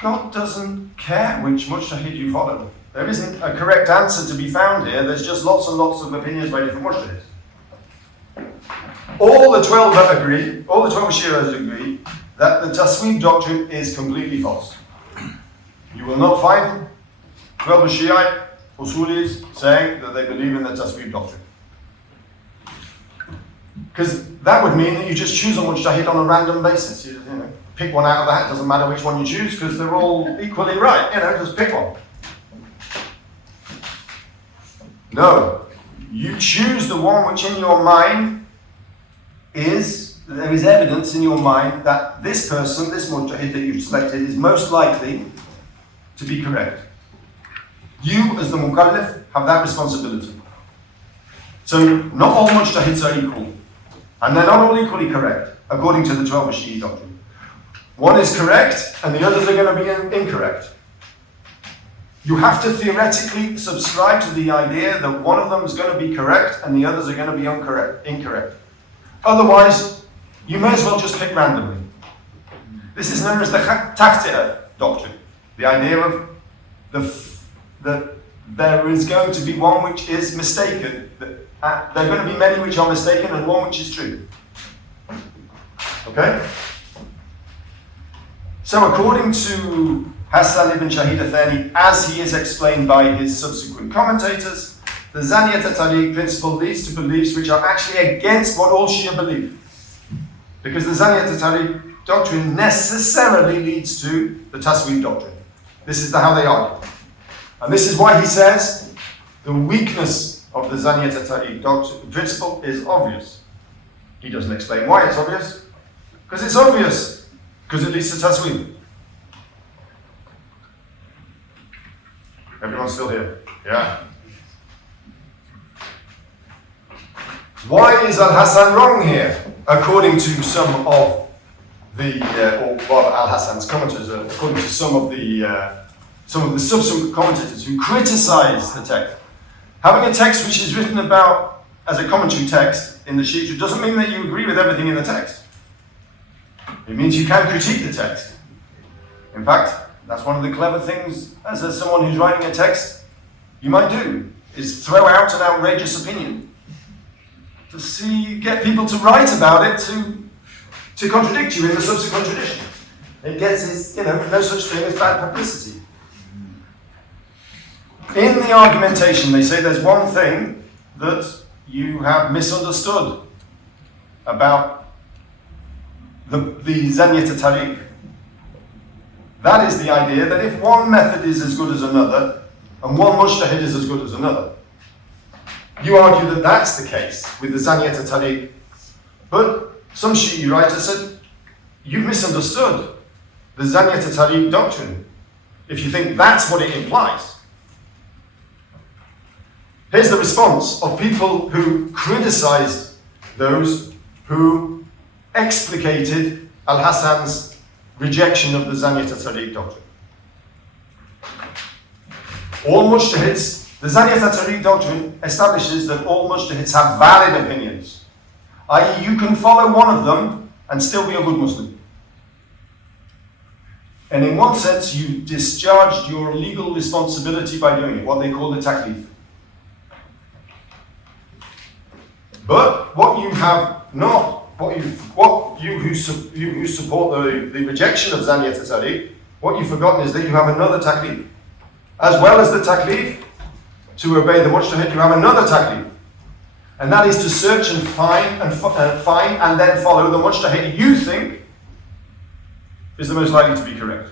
God doesn't care which mujtahid you follow. There isn't a correct answer to be found here. There's just lots and lots of opinions by different mujtahids. All the 12 agree, all the 12 Shi'as agree that the tasweeb doctrine is completely false. You will not find 12 Shi'ite uṣūlis saying that they believe in the tasweeb doctrine. Because that would mean that you just choose a mujtahid on a random basis. You know, pick one out of the hat, doesn't matter which one you choose because they're all equally right. You know, just pick one. No, you choose the one which in your mind there is evidence in your mind that this person, this mujtahid that you've selected is most likely to be correct. You as the mukallaf have that responsibility. So not all mujtahids are equal. And they're not all equally correct, according to the 12 Shīʿī doctrine. One is correct, and the others are going to be incorrect. You have to theoretically subscribe to the idea that one of them is going to be correct, and the others are going to be incorrect. Otherwise, you may as well just pick randomly. This is known as the taqti'a doctrine. The idea of that there is going to be one which is mistaken. There are going to be many which are mistaken and one which is true. Okay? So according to Hassan ibn Shahid al-Thani, as he is explained by his subsequent commentators, the ẓanniyyat al-ṭarīq principle leads to beliefs which are actually against what all Shia believe. Because the ẓanniyyat al-ṭarīq doctrine necessarily leads to the tasweeb doctrine. This is how they argue. And this is why he says the weakness of the ẓanniyyat al-ṭarīq doctrine principle is obvious. He doesn't explain why it's obvious. Because it's obvious. Because it leads to tasweeb. Everyone's still here? Yeah. Why is Al-Hasan wrong here? According to some of the, or rather Al-Hasan's commenters, according to some of the subsequent commentators who criticize the text. Having a text which is written about as a commentary text in the Shi'a doesn't mean that you agree with everything in the text. It means you can critique the text. In fact, that's one of the clever things as someone who's writing a text you might do, is throw out an outrageous opinion to get people to write about it to contradict you in the subsequent tradition. It gets no such thing as bad publicity. In the argumentation, they say there's one thing that you have misunderstood about the ẓanniyyat al-ṭarīq. That is the idea that if one method is as good as another, and one mujtahid is as good as another, you argue that that's the case with the ẓanniyyat al-ṭarīq. But some Shi'i writers said, you've misunderstood the ẓanniyyat al-ṭarīq doctrine if you think that's what it implies. Here's the response of people who criticized those who explicated Al-Hasan's rejection of the ẓanniyyat al-ṭarīq doctrine. All mujtahids, the ẓanniyyat al-ṭarīq doctrine establishes that all mujtahids have valid opinions, i.e. you can follow one of them and still be a good Muslim. And in one sense, you discharged your legal responsibility by doing it, what they call the taklif. But what you have not, you who support the rejection of ẓanniyyat al-ṭarīq, what you've forgotten is that you have another taklif. As well as the taklif to obey the mujtahid, you have another taklif. And that is to search and find and then follow the mujtahid you think is the most likely to be correct.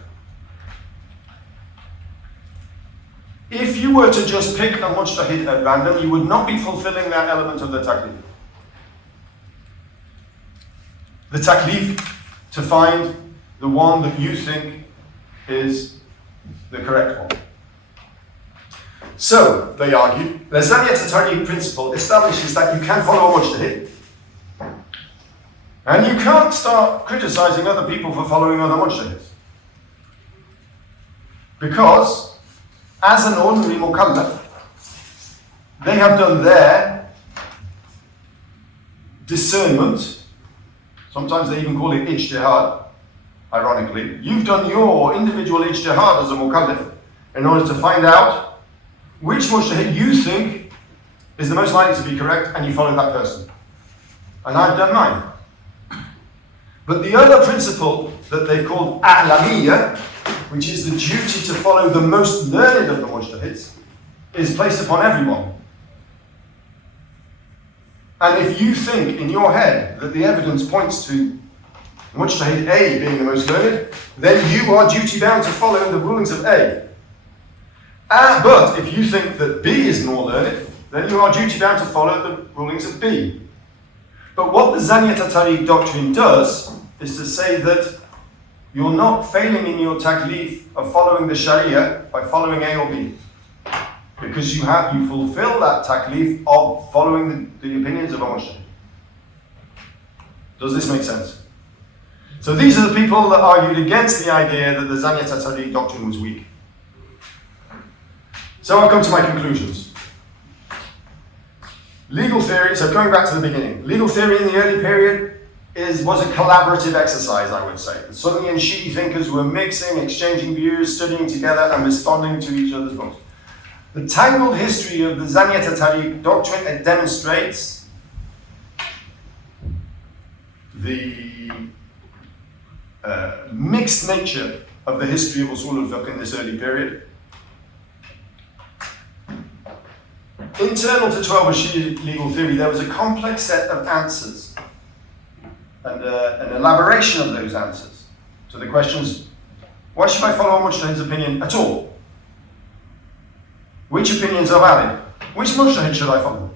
If you were to just pick a mujtahid at random, you would not be fulfilling that element of the taklif. The taklif to find the one that you think is the correct one. So, they argue, the ẓanniyyat al-ṭarīq principle establishes that you can follow a mujtahid, and you can't start criticizing other people for following other mujtahids. Because, as an ordinary mukallaf, they have done their discernment, sometimes they even call it ijtihad, ironically. You've done your individual ijtihad as a mukallaf in order to find out which mujtahid you think is the most likely to be correct, and you follow that person. And I've done mine. But the other principle that they've called al-ḥukm, which is the duty to follow the most learned of the mujtahids, is placed upon everyone. And if you think in your head that the evidence points to mujtahid A being the most learned, then you are duty bound to follow the rulings of A. But if you think that B is more learned, then you are duty bound to follow the rulings of B. But what the ẓanniyyat al-ṭarīq doctrine does is to say that you're not failing in your taklif of following the Shari'a by following A or B. Because you fulfill that taklif of following the opinions of a mujtahid. Does this make sense? So these are the people that argued against the idea that the ẓanniyyat al-ṭarīq doctrine was weak. So I've come to my conclusions. Legal theory, so going back to the beginning, legal theory in the early period was a collaborative exercise, I would say. The Sunni and Shīʿī thinkers were mixing, exchanging views, studying together and responding to each other's books. The tangled history of the ẓanniyyat al-ṭarīq doctrine, it demonstrates the mixed nature of the history of uṣūl al-fiqh in this early period. Internal to 12 Shī'a legal theory, there was a complex set of answers and an elaboration of those answers to the questions: why should I follow a mujtahid's opinion at all? Which opinions are valid? Which mujtahid should I follow?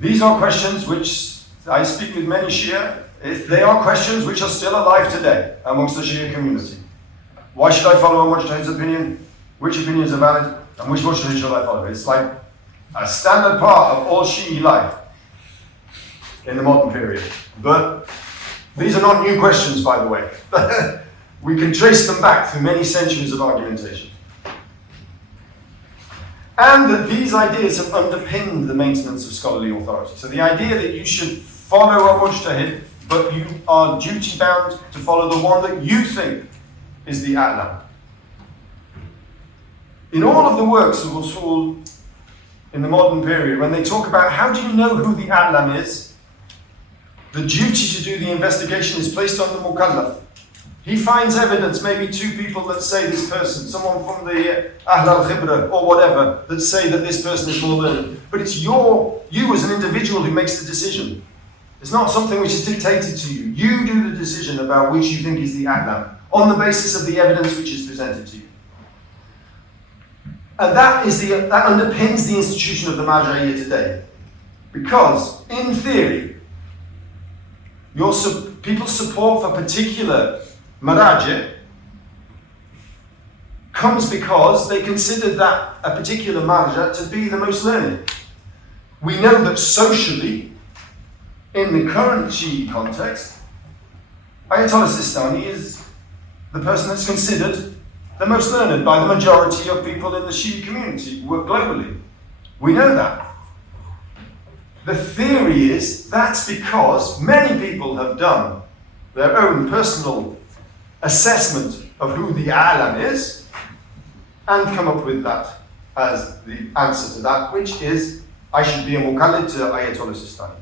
These are questions which I speak with many Shi'a. They are questions which are still alive today amongst the Shi'a community. Why should I follow a mujtahid's opinion? Which opinions are valid? And which mujtahid should I follow? It's like a standard part of all Shi'i life in the modern period. But these are not new questions, by the way. We can trace them back through many centuries of argumentation. And that these ideas have underpinned the maintenance of scholarly authority. So the idea that you should follow a mujtahid, but you are duty bound to follow the one that you think is the a'lam. In all of the works of uṣūl in the modern period, when they talk about how do you know who the a'lam is, the duty to do the investigation is placed on the mukallaf. He finds evidence, maybe two people that say this person, someone from the Ahl al-Khibra or whatever, that say that this person is more learned. But it's you as an individual who makes the decision. It's not something which is dictated to you. You do the decision about which you think is the a'lam on the basis of the evidence which is presented to you. And that underpins the institution of the marja'iyya today. Because, in theory, people's support for particular maraji' comes because they consider that a particular marja' to be the most learned. We know that socially, in the current Shi'i context, Ayatollah Sistani is the person that's considered the most learned by the majority of people in the Shi'i community globally. We know that. The theory is that's because many people have done their own personal assessment of who the a'lam is and come up with that as the answer to that, which is, I should be a muqallid to Ayatollah Sistani.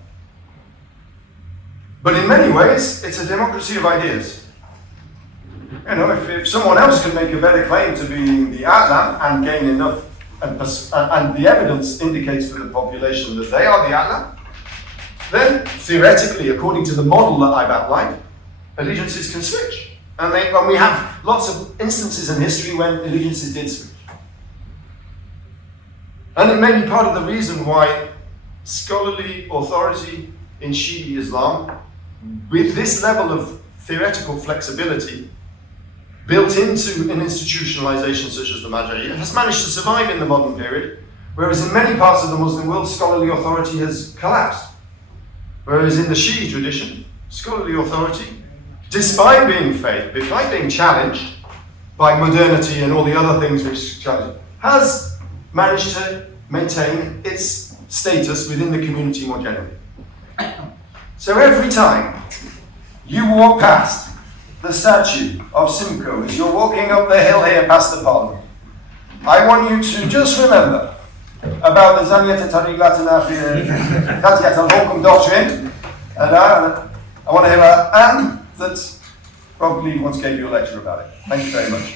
But in many ways, it's a democracy of ideas. You know, if someone else can make a better claim to being the a'lam and gain enough and the evidence indicates for the population that they are the a'la, then theoretically, according to the model that I've outlined, allegiances can switch. And we have lots of instances in history when allegiances did switch. And it may be part of the reason why scholarly authority in Shi'i Islam, with this level of theoretical flexibility built into an institutionalization such as the Majahiyya, has managed to survive in the modern period, whereas in many parts of the Muslim world, scholarly authority has collapsed. Whereas in the Shi'i tradition, scholarly authority, despite being challenged by modernity and all the other things which challenge, has managed to maintain its status within the community more generally. So every time you walk past the statue of Simcoe as you're walking up the hill here past the Parliament, I want you to just remember about the ẓanniyyat, al-ṭarīq, tunāfī, al-ḥukm doctrine, and I want to hear about Anne that probably once gave you a lecture about it. Thank you very much.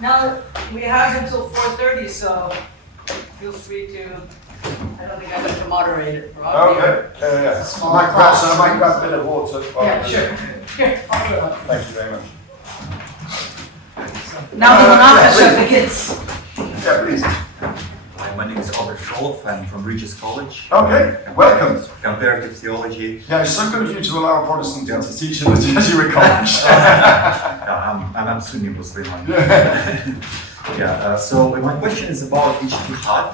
Now, we have until 4:30, so feel free to, I don't think I have to moderate it, Rob. Okay, yeah. I might grab a bit of water. Yeah, sure. Here, I'll do it. Thank you very much. Now the munaqasha begins. Yeah, please. Hi, my name is Albert Scholf. I'm from Regis College. Okay, welcome. Comparative theology. Yeah, it's so good of you to allow a Protestant to teach in the Jesuit college. I'm Sunni Muslim. Yeah. So my question is about ijtihad.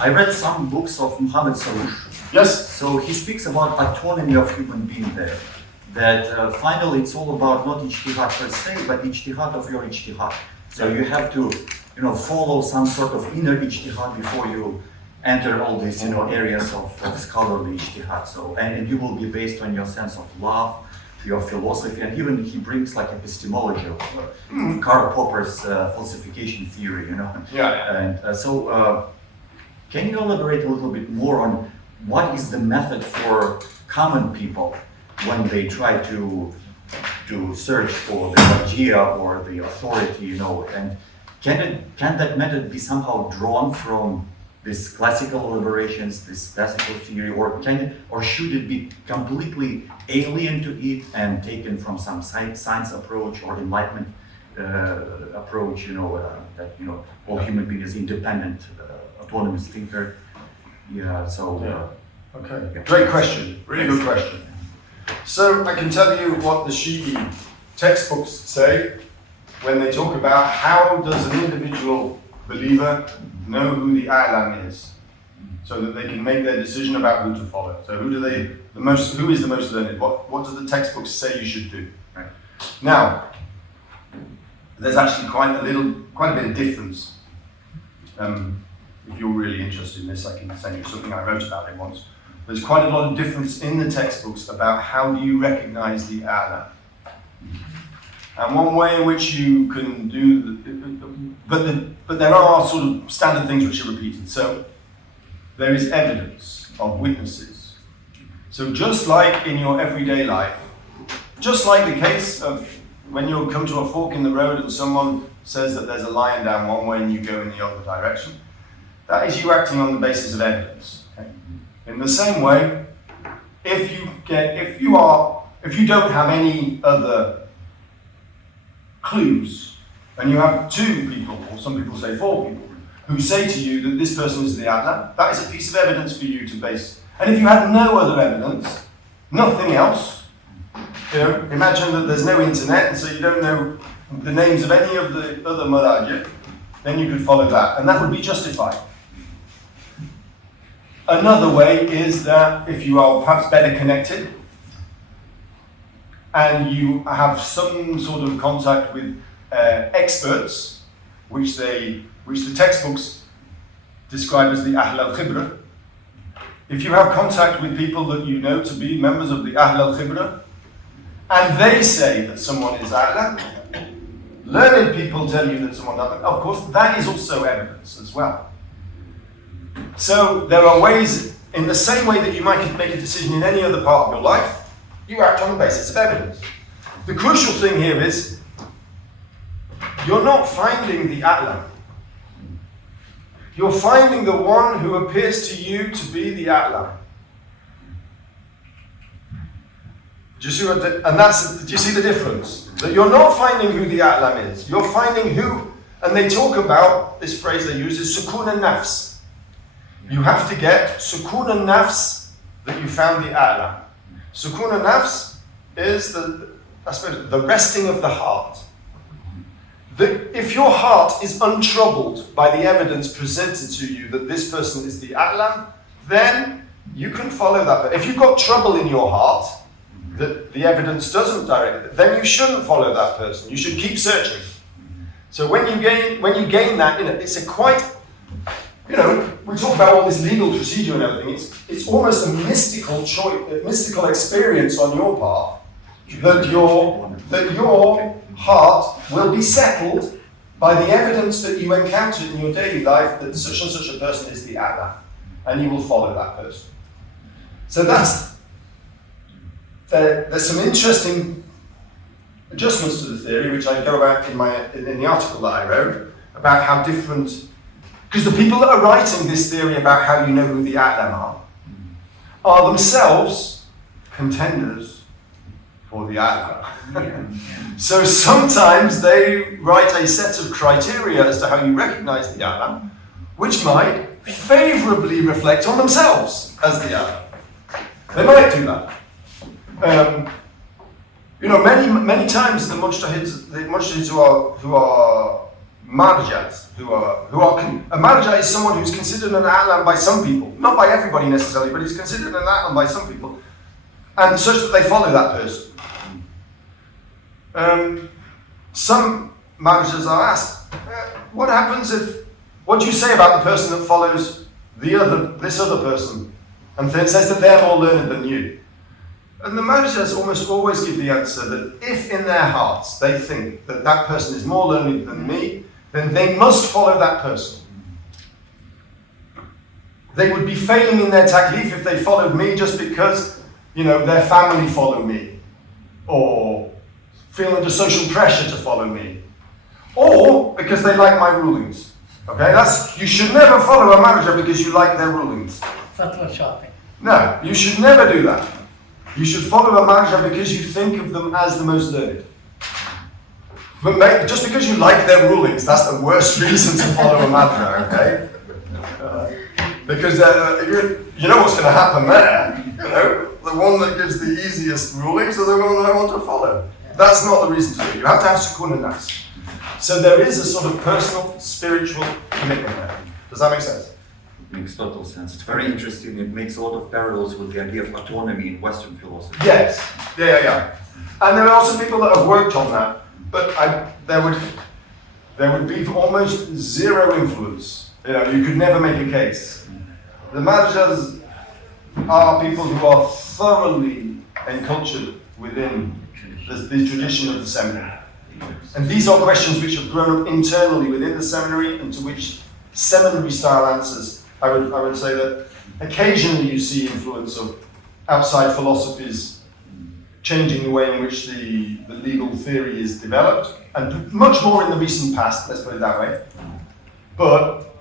I read some books of Muhammad Saroush. Yes. So he speaks about autonomy of human being there. That finally it's all about not ijtihad per se, but ijtihad of your ijtihad. So you have to, follow some sort of inner ijtihad before you enter all these, areas of scholarly ijtihad. So, and you will be based on your sense of love, your philosophy, and even he brings like epistemology of Karl Popper's falsification theory, Yeah. And so, can you elaborate a little bit more on what is the method for common people when they try to search for the idea or the authority, and can that method be somehow drawn from these classical elaborations, this classical theory, or should it be completely alien to it and taken from some science approach or enlightenment approach, that all human beings independent, autonomous thinker? Yeah. So. Okay. Yeah. Great question. Really good question. So I can tell you what the Shi'i textbooks say when they talk about how does an individual believer know who the a'lam is, so that they can make their decision about who to follow. So who is the most learned? What do the textbooks say you should do? Right. Now, there's actually quite a bit of difference. If you're really interested in this, I can send you something I wrote about it once. There's quite a lot of difference in the textbooks about how do you recognize the a'lam. And one way in which you can do, but there are sort of standard things which are repeated. So there is evidence of witnesses. So just like in your everyday life, just like the case of when you come to a fork in the road and someone says that there's a lion down one way and you go in the other direction, that is you acting on the basis of evidence. Okay? In the same way, if you don't have any other clues, and you have two people, or some people say four people, who say to you that this person is the a'lam, that is a piece of evidence for you to base. And if you had no other evidence, nothing else, imagine that there's no internet, and so you don't know the names of any of the other maraji', then you could follow that, and that would be justified. Another way is that if you are perhaps better connected, and you have some sort of contact with experts, which the textbooks describe as the Ahl al-Khibra. If you have contact with people that you know to be members of the Ahl al-Khibra, and they say that someone is a'lam, learned people tell you that someone is a'lam, of course, that is also evidence as well. So there are ways, in the same way that you might make a decision in any other part of your life, you act on the basis of evidence. the crucial thing here is you're not finding the a'lam. You're finding the one who appears to you to be the a'lam. Do you see what? Do you see the difference? That you're not finding who the a'lam is. You're finding who, and they talk about this phrase they use is sukun al-nafs. You have to get sukun al-nafs that you found the a'lam. Sukun al-nafs is I suppose, the resting of the heart. If your heart is untroubled by the evidence presented to you that this person is the a'lam, then you can follow that. If you've got trouble in your heart, that the evidence doesn't direct it, then you shouldn't follow that person. You should keep searching. So when you gain that, it's a quite, we talk about all this legal procedure and everything. It's almost a mystical choice, a mystical experience on your part that your heart will be settled by the evidence that you encountered in your daily life that such and such a person is the a'lam, and you will follow that person. So there's some interesting adjustments to the theory, which I go about in the article that I wrote, about how different, because the people that are writing this theory about how you know who the a'lam are themselves contenders for the a'lam. So sometimes they write a set of criteria as to how you recognize the a'lam, which might favorably reflect on themselves as the a'lam. They might do that. Many times the mujtahids who are marjats, a marja is someone who's considered an a'lam by some people, not by everybody necessarily, but he's considered an a'lam by some people, and such that they follow that person. Some marjas are asked, what do you say about the person that follows this other person, and says that they're more learned than you? And the marjas almost always give the answer that if in their hearts they think that that person is more learned than me, then they must follow that person. They would be failing in their taklif if they followed me just because, their family follow me, or feel under social pressure to follow me, or because they like my rulings. Okay, you should never follow a marja because you like their rulings. Fatwa shopping. No, you should never do that. You should follow a marja because you think of them as the most learned. But just because you like their rulings, that's the worst reason to follow a marja, okay? Because you know what's going to happen there. The one that gives the easiest rulings are the one that I want to follow. That's not the reason to do it. You have to have sukun al-nafs. So there is a sort of personal, spiritual commitment there. Does that make sense? It makes total sense. It's very interesting. It makes a lot of parallels with the idea of autonomy in Western philosophy. Yes. Yeah. And there are also people that have worked on that, but there would be almost zero influence. You could never make a case. The marjas are people who are thoroughly encultured within the tradition of the seminary. And these are questions which have grown up internally within the seminary, and to which seminary style answers, I would say that occasionally you see influence of outside philosophies changing the way in which the legal theory is developed, and much more in the recent past, let's put it that way. But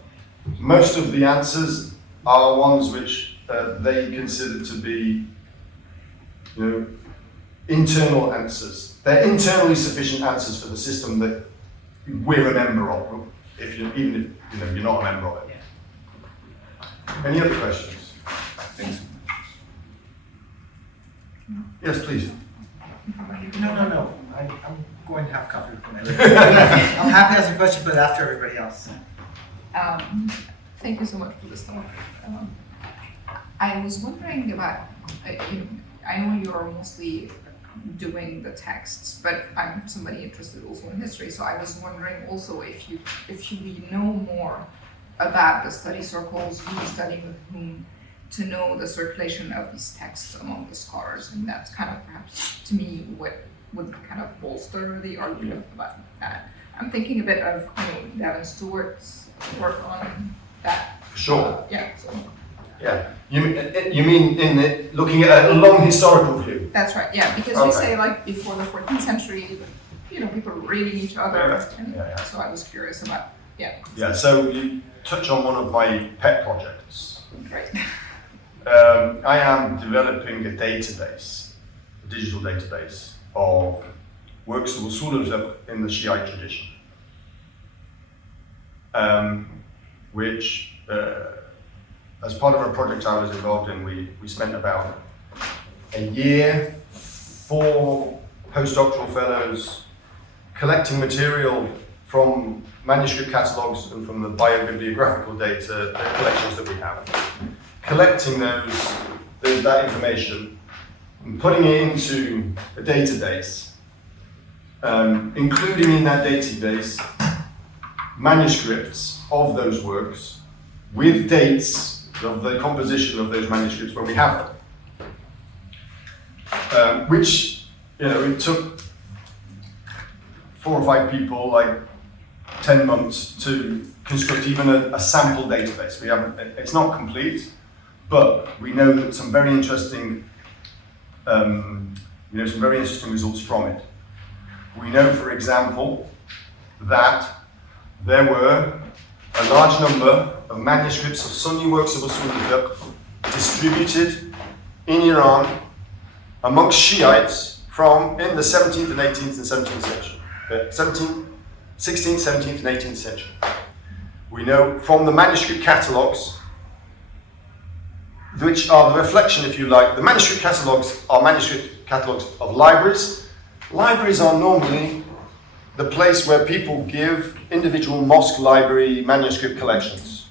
most of the answers are ones which they consider to be internal answers. They're internally sufficient answers for the system that we're a member of, even if you're not a member of it. Any other questions? Thanks. Yes, please. No. I'm going to have coffee for my I'm happy to ask a question, but after everybody else. Thank you so much for this talk. I was wondering about, I know you're mostly doing the texts, but I'm somebody interested also in history, so I was wondering also if you know more about the study circles, who is studying with whom, to know the circulation of these texts among the scholars, and that's kind of perhaps to me what would kind of bolster the argument about that. I'm thinking a bit of Devin Stewart's work on that. Sure. Yeah. So Yeah. You mean in the, looking at a long historical view? That's right, yeah, because we say like before the 14th century, you know, people were reading each other. And so I was curious about, Yeah, so you touch on one of my pet projects. Right. I am developing a database, a digital database of works of uṣūl al-fiqh in the Shiite tradition, which, as part of a project I was involved in, we spent about a year, 4 postdoctoral fellows, collecting material from manuscript catalogues and from the biobibliographical data collections that we have, collecting that information and putting it into a database, including in that database manuscripts of those works with dates of the composition of those manuscripts when we have them, which, you know, it took 4 or 5 people like 10 months to construct even a sample database. It's not complete, but we know that some very interesting, results from it. We know, for example, that there were a large number of manuscripts of Sunni works of uṣūl al-fiqh distributed in Iran amongst Shiites in the 17th and 18th and 17th century. 16th, 17th and 18th century. We know from the manuscript catalogues, which are the reflection, if you like, the manuscript catalogues are manuscript catalogues of libraries. Libraries are normally the place where people give individual mosque library manuscript collections.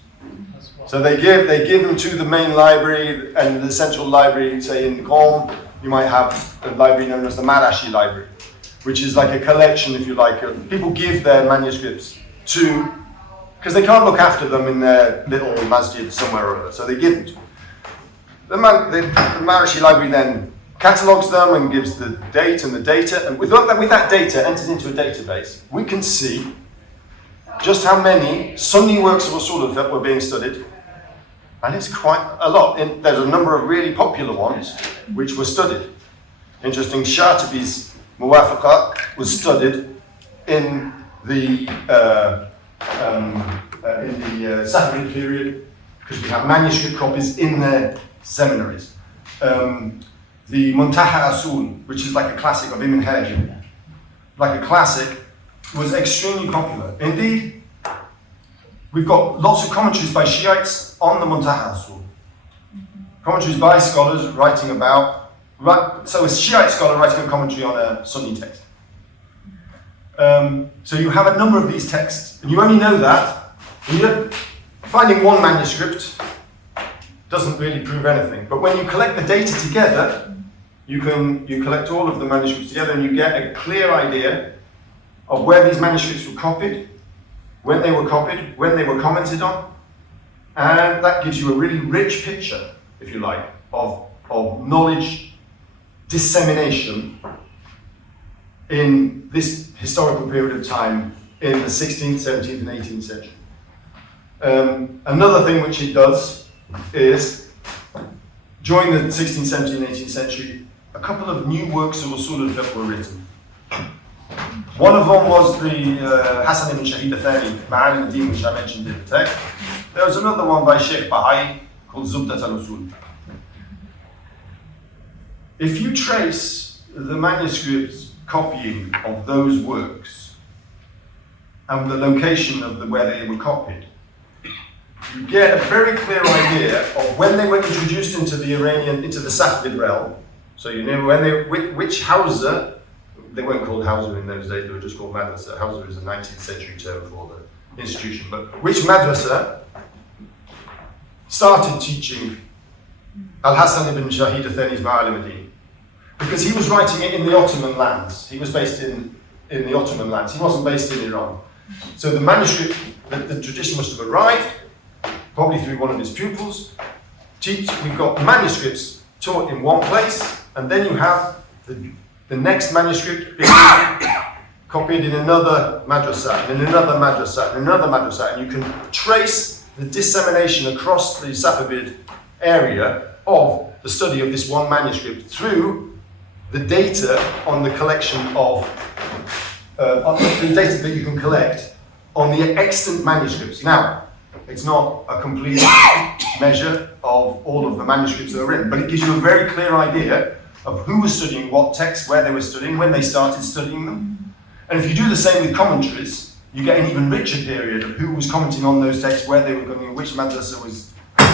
So they give them to the main library, and the central library, say in Qom, you might have a library known as the Marashi Library, which is like a collection, if you like, of people give their manuscripts to, because they can't look after them in their little masjid somewhere or other, so they give them to. The Marashi Library then catalogues them and gives the date and the data, and with that data entered into a database, we can see just how many Sunni works of uṣūl al-fiqh were being studied, and it's quite a lot. There's a number of really popular ones which were studied. Interesting, Shātibi's Muwafaqat was studied in the Safavid period, because we have manuscript copies in their seminaries. The Muntaha uṣūl, which is like a classic of Ibn Hajar, like a classic, was extremely popular. Indeed, we've got lots of commentaries by Shiites on the Muntaha uṣūl. Commentaries by scholars writing about, so a Shiite scholar writing a commentary on a Sunni text. So you have a number of these texts, and you only know that. Finding one manuscript doesn't really prove anything. But when you collect the data together, you collect all of the manuscripts together, and you get a clear idea of where these manuscripts were copied, when they were copied, when they were commented on, and that gives you a really rich picture, if you like, of knowledge dissemination in this historical period of time in the 16th, 17th, and 18th century. Another thing which it does is, during the 16th, 17th, and 18th century, a couple of new works of uṣūl al-fiqh were written. One of them was the Hasan ibn Shahid al-Thani, Ma'alim al-Din, which I mentioned in the text. There was another one by Sheikh Bahai called Zubdat al-Uṣūl. If you trace the manuscript copying of those works and the location of where they were copied, you get a very clear idea of when they were introduced into the Safavid realm. So you know which Hausa. They weren't called Hausa in those days, they were just called madrasa. Hausa is a 19th century term for the institution. But which madrasa started teaching Al-Hasan ibn Shahid al-Thani's Ma'alim al-Din? Because he was writing it in the Ottoman lands. He was based in the Ottoman lands. He wasn't based in Iran. So the manuscript, the tradition must have arrived, probably through one of his pupils. We've got manuscripts taught in one place, and then you have the next manuscript being copied in another madrasa, in another madrasa, in another madrasa, and you can trace the dissemination across the Safavid area of the study of this one manuscript through the data on the collection of, on the data that you can collect on the extant manuscripts. Now, it's not a complete measure of all of the manuscripts that are written, but it gives you a very clear idea of who was studying what text, where they were studying, when they started studying them. And if you do the same with commentaries, you get an even richer period of who was commenting on those texts, where they were going, which madrasa was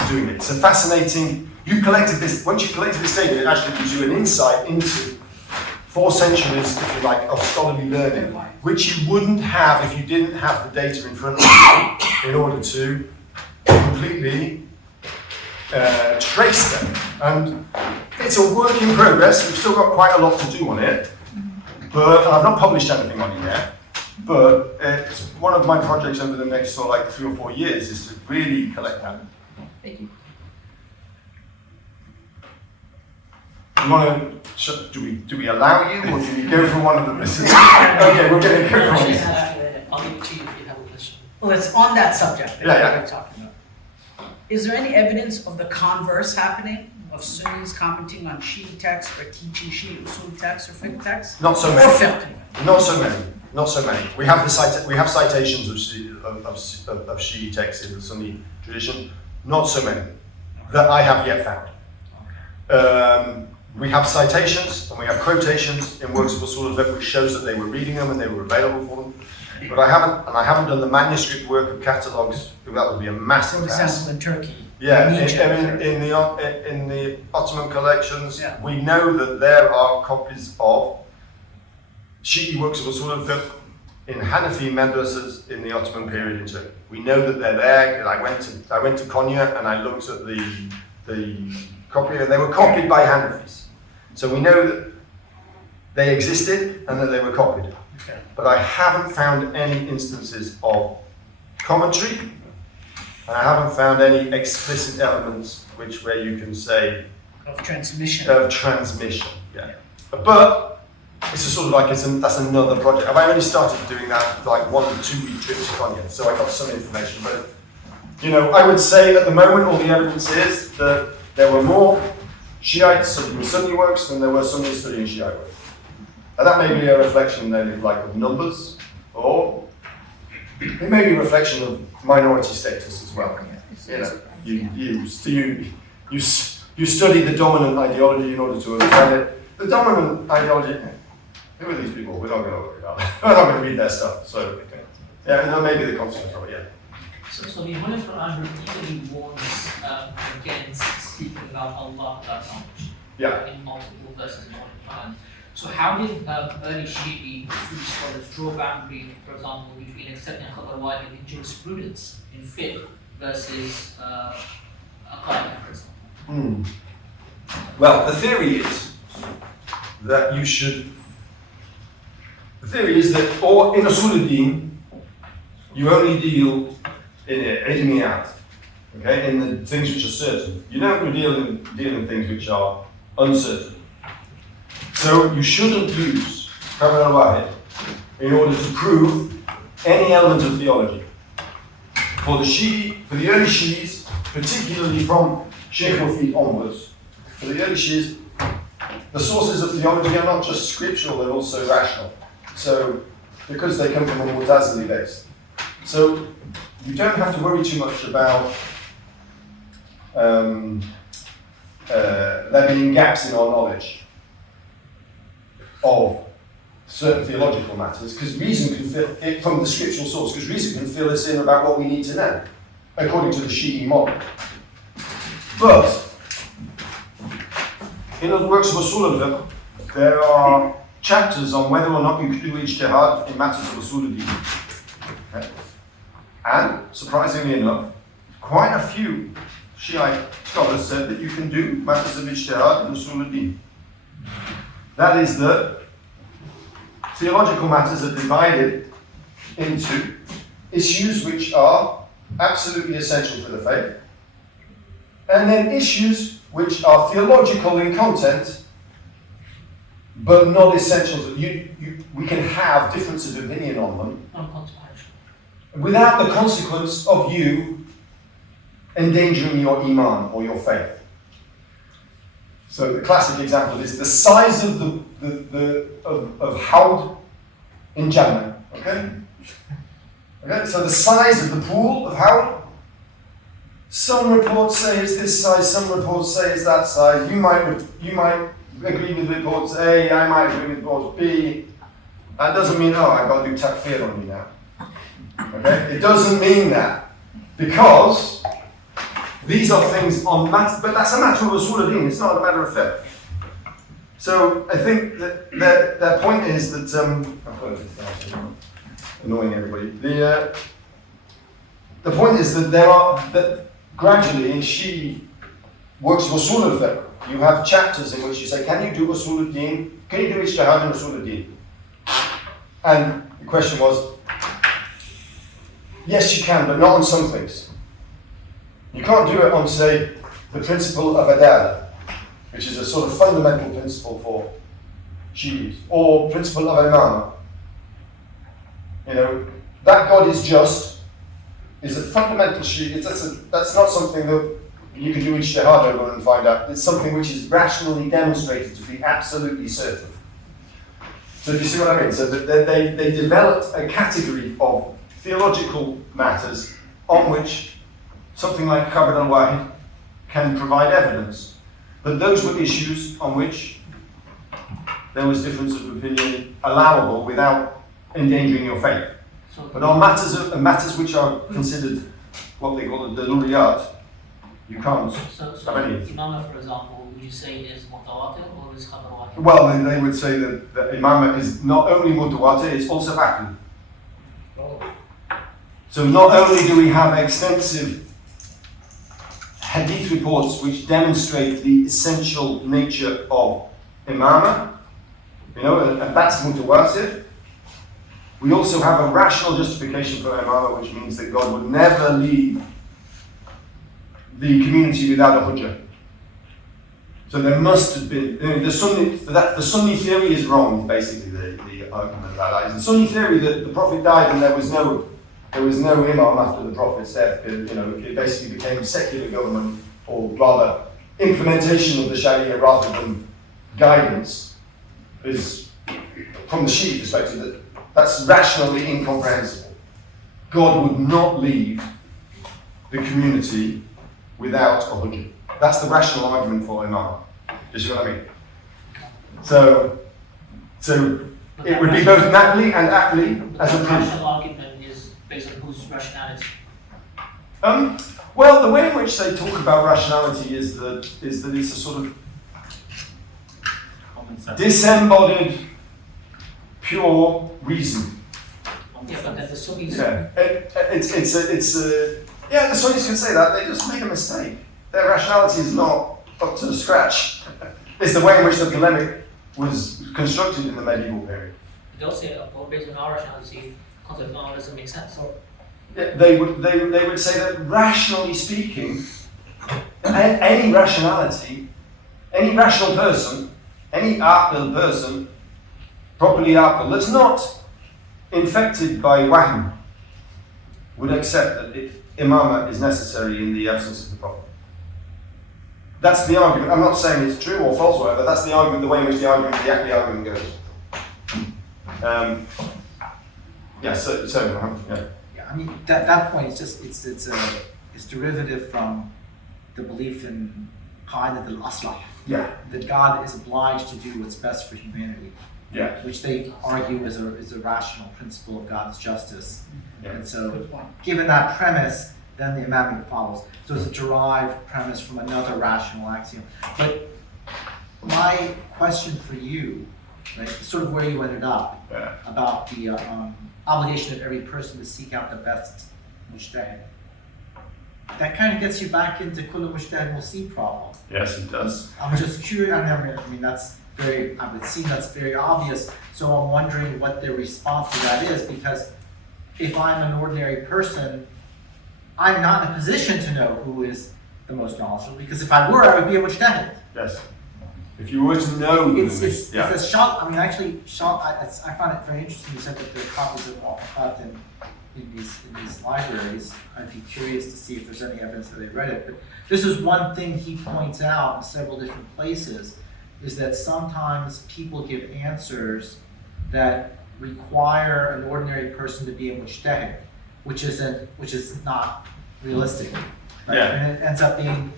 doing it. It's a fascinating, you collected this, once you collected this data, it actually gives you an insight into 4 centuries, if you like, of scholarly learning, which you wouldn't have if you didn't have the data in front of you in order to completely trace them. And it's a work in progress. We've still got quite a lot to do on it, but I've not published anything on it yet. But it's one of my projects over the next sort of like 3 or 4 years is to really collect that. Thank you. You want to? Do we allow you, or do we go for one of them? Okay, we're going to go for one. I'll give it to you if you have a question. Well, it's on that subject that Yeah. we're talking about. Is there any evidence of the converse happening, of Sunnis commenting on Shīʿī texts or teaching Shīʿī uṣūl texts or fiqh texts? Not so Or many. fiqh? Not so many. Not so many. We have citations of Shīʿī texts in the Sunni tradition. Not so many that I have yet found. We have citations and we have quotations in works of uṣūl which shows that they were reading them and they were available for them. But I haven't done the manuscript work of catalogues. That would be a massive For task. example, in Turkey. Yeah, in Egypt. in the Ottoman collections, Yeah. we know that there are copies of Shīʿī works of uṣūl in Hanafi madrasas in the Ottoman period in Turkey. We know that they're there. I went to Konya and I looked at the copy, and they were copied by Hanafis. So we know that they existed and that they were copied. Okay. But I haven't found any instances of commentary, and I haven't found any explicit elements where you can say Of transmission. of transmission. Yeah. But it's a sort of like that's another project. I've only started doing that like 1 to 2 week trips to Konya, so I got some information. But I would say at the moment all the evidence is that there were more Shiites studying Sunni works than there were Sunnis studying Shiite works. And that may be a reflection then of numbers, or it may be a reflection of minority status as well. You study the dominant ideology in order to understand it. The dominant ideology, who are these people? We're not going to worry about it. We're not going to read their stuff. So, yeah, that may be the consequence of it, yeah. So the Holy Quran repeatedly warns against speaking about Allah without knowledge. Yeah. In multiple verses in the Holy Quran. So how did early Shīʿī scholars draw boundaries, for example, between accepting khabar wahid in jurisprudence, in fiqh, versus aqāīdah, for example? Well, the theory is that or in uṣūl ad-dīn, you only deal in ʿilmiyyat, okay, in the things which are certain. You don't deal in things which are uncertain. So you shouldn't use khabar al-wahid in order to prove any element of theology. For the early Shi'is, particularly from Sheikh Mufid onwards, for the early Shi'is, the sources of theology are not just scriptural, they're also rational. So, because they come from a Mu'tazili base. So, you don't have to worry too much about there being gaps in our knowledge of certain theological matters, because reason can fill it from the scriptural source, because reason can fill us in about what we need to know, according to the Shīʿī model. But in the works of uṣūl al-fiqh, there are chapters on whether or not you can do ijtihad in matters of uṣūl al-dīn. Okay? And surprisingly enough, quite a few Shiite scholars said that you can do matters of ijtihad in uṣūl al-dīn. That is that theological matters are divided into issues which are absolutely essential for the faith, and then issues which are theological in content, but not essential. We can have differences of opinion on them without the consequence of you endangering your iman or your faith. So the classic example is the size of of hawd in Jannah. Okay? Okay? So the size of the pool of hawd. Some reports say it's this size, some reports say it's that size. You might agree with reports A, I might agree with reports B. That doesn't mean, oh, I've got to do takfir on you now. Okay? It doesn't mean that. Because these are things on matter, but that's a matter of uṣūl ad-dīn, it's not a matter of fiqh. So I think that their point is that, annoying everybody. The point is that gradually in Shīʿī works uṣūl al-fiqh. You have chapters in which you say, can you do uṣūl ad-dīn? Can you do ijtihād in uṣūl ad-dīn? And the question was, yes you can, but not on some things. You can't do it on, say, the principle of adalah, which is a sort of fundamental principle for Shi'is, or principle of imamah. You know, that God is just is a fundamental Shi'i. That's not something that you can do ijtihād over and find out. It's something which is rationally demonstrated to be absolutely certain. So do you see what I mean? So that they developed a category of theological matters on which something like Khabr al-Wahid can provide evidence. But those were issues on which there was difference of opinion allowable without endangering your faith. But on matters which are considered what they call the ḍururiyāt, you can't So have any. imamah, for example, would you say is mutawatir or is Khabr wahid? Well, they would say that imamah is not only mutawatir, it's also aql. So not only do we have extensive hadith reports which demonstrate the essential nature of imamah, you know, and that's mutawatir. We also have a rational justification for imamah, which means that God would never leave the community without a hujjah. So there must have been, the Sunni theory is wrong, basically the argument about that. Is the Sunni theory that the Prophet died and there was no imam after the Prophet's death. You know, it basically became secular government, or rather implementation of the Shari'a rather than guidance, is from the Shi'a perspective that's rationally incomprehensible. God would not leave the community without a hujjah. That's the rational argument for imam. Do you see what I mean? So it would be both naqli and aqli as a The proof. rational argument is based on whose rationality? Well, the way in which they talk about rationality is that it's a sort of disembodied, pure reason. Yeah, but then the Sunnis. Yeah, the Sunnis can say that. They just made a mistake. Their rationality is not up to scratch. It's the way in which the polemic was constructed in the medieval period. They don't say, well, based on our rationality, the concept of imamah doesn't make sense. Yeah, they would say that rationally speaking, any rationality, any rational person, any aql person, properly aql, that's not infected by wahm, would accept that imamah is necessary in the absence of the Prophet. That's the argument. I'm not saying it's true or false or whatever, that's the argument, the way in which the aqli argument goes. Yeah. Yeah, I mean that point is just it's derivative from the belief in qaidat al-aslah, Yeah. that God is obliged to do what's best for humanity, Yeah. which they argue is a rational principle of God's justice. Yeah. And so, given that premise, then the imamate follows. So it's a derived premise from another rational axiom. But my question for you, right, is sort of where you ended up, Yeah. about the obligation of every person to seek out the best mujtahid. That kind of gets you back into kullu mujtahid musib problem. Yes, it does. I'm just curious. I mean, I would seem that's very obvious. So I'm wondering what their response to that is, because if I'm an ordinary person, I'm not in a position to know who is the most knowledgeable, because if I were, I would be a mujtahid. Yes. If you were to know, It's yeah. a shock. I mean, actually, I find it very interesting. You said that the copies of al-ḥukm in these libraries. I'd be curious to see if there's any evidence that they read it. But this is one thing he points out in several different places, is that sometimes people give answers that require an ordinary person to be a mujtahid, which is not realistic. Right? Yeah. And it ends up being,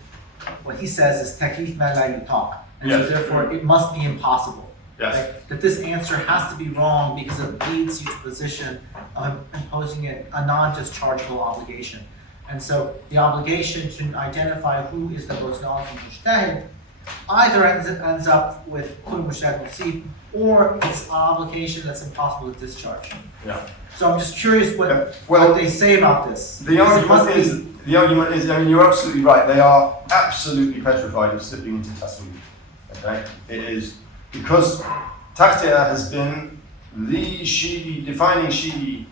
what he says is taklif ma la yutaq. And so Yes. therefore it must be impossible. Yes. Right? That this answer has to be wrong because it leads you to a position of imposing a non-dischargeable obligation. And so the obligation to identify who is the most knowledgeable mujtahid either ends up with kul mujtahid musib, or it's an obligation that's impossible to discharge. Yeah. So I'm just curious Yeah. what Well, they say about this. The Because it must argument is, I mean, you're absolutely right. They are absolutely petrified of slipping into tasweeb. Okay? It is because Taqti'ah has been the Shīʿī, defining Shīʿī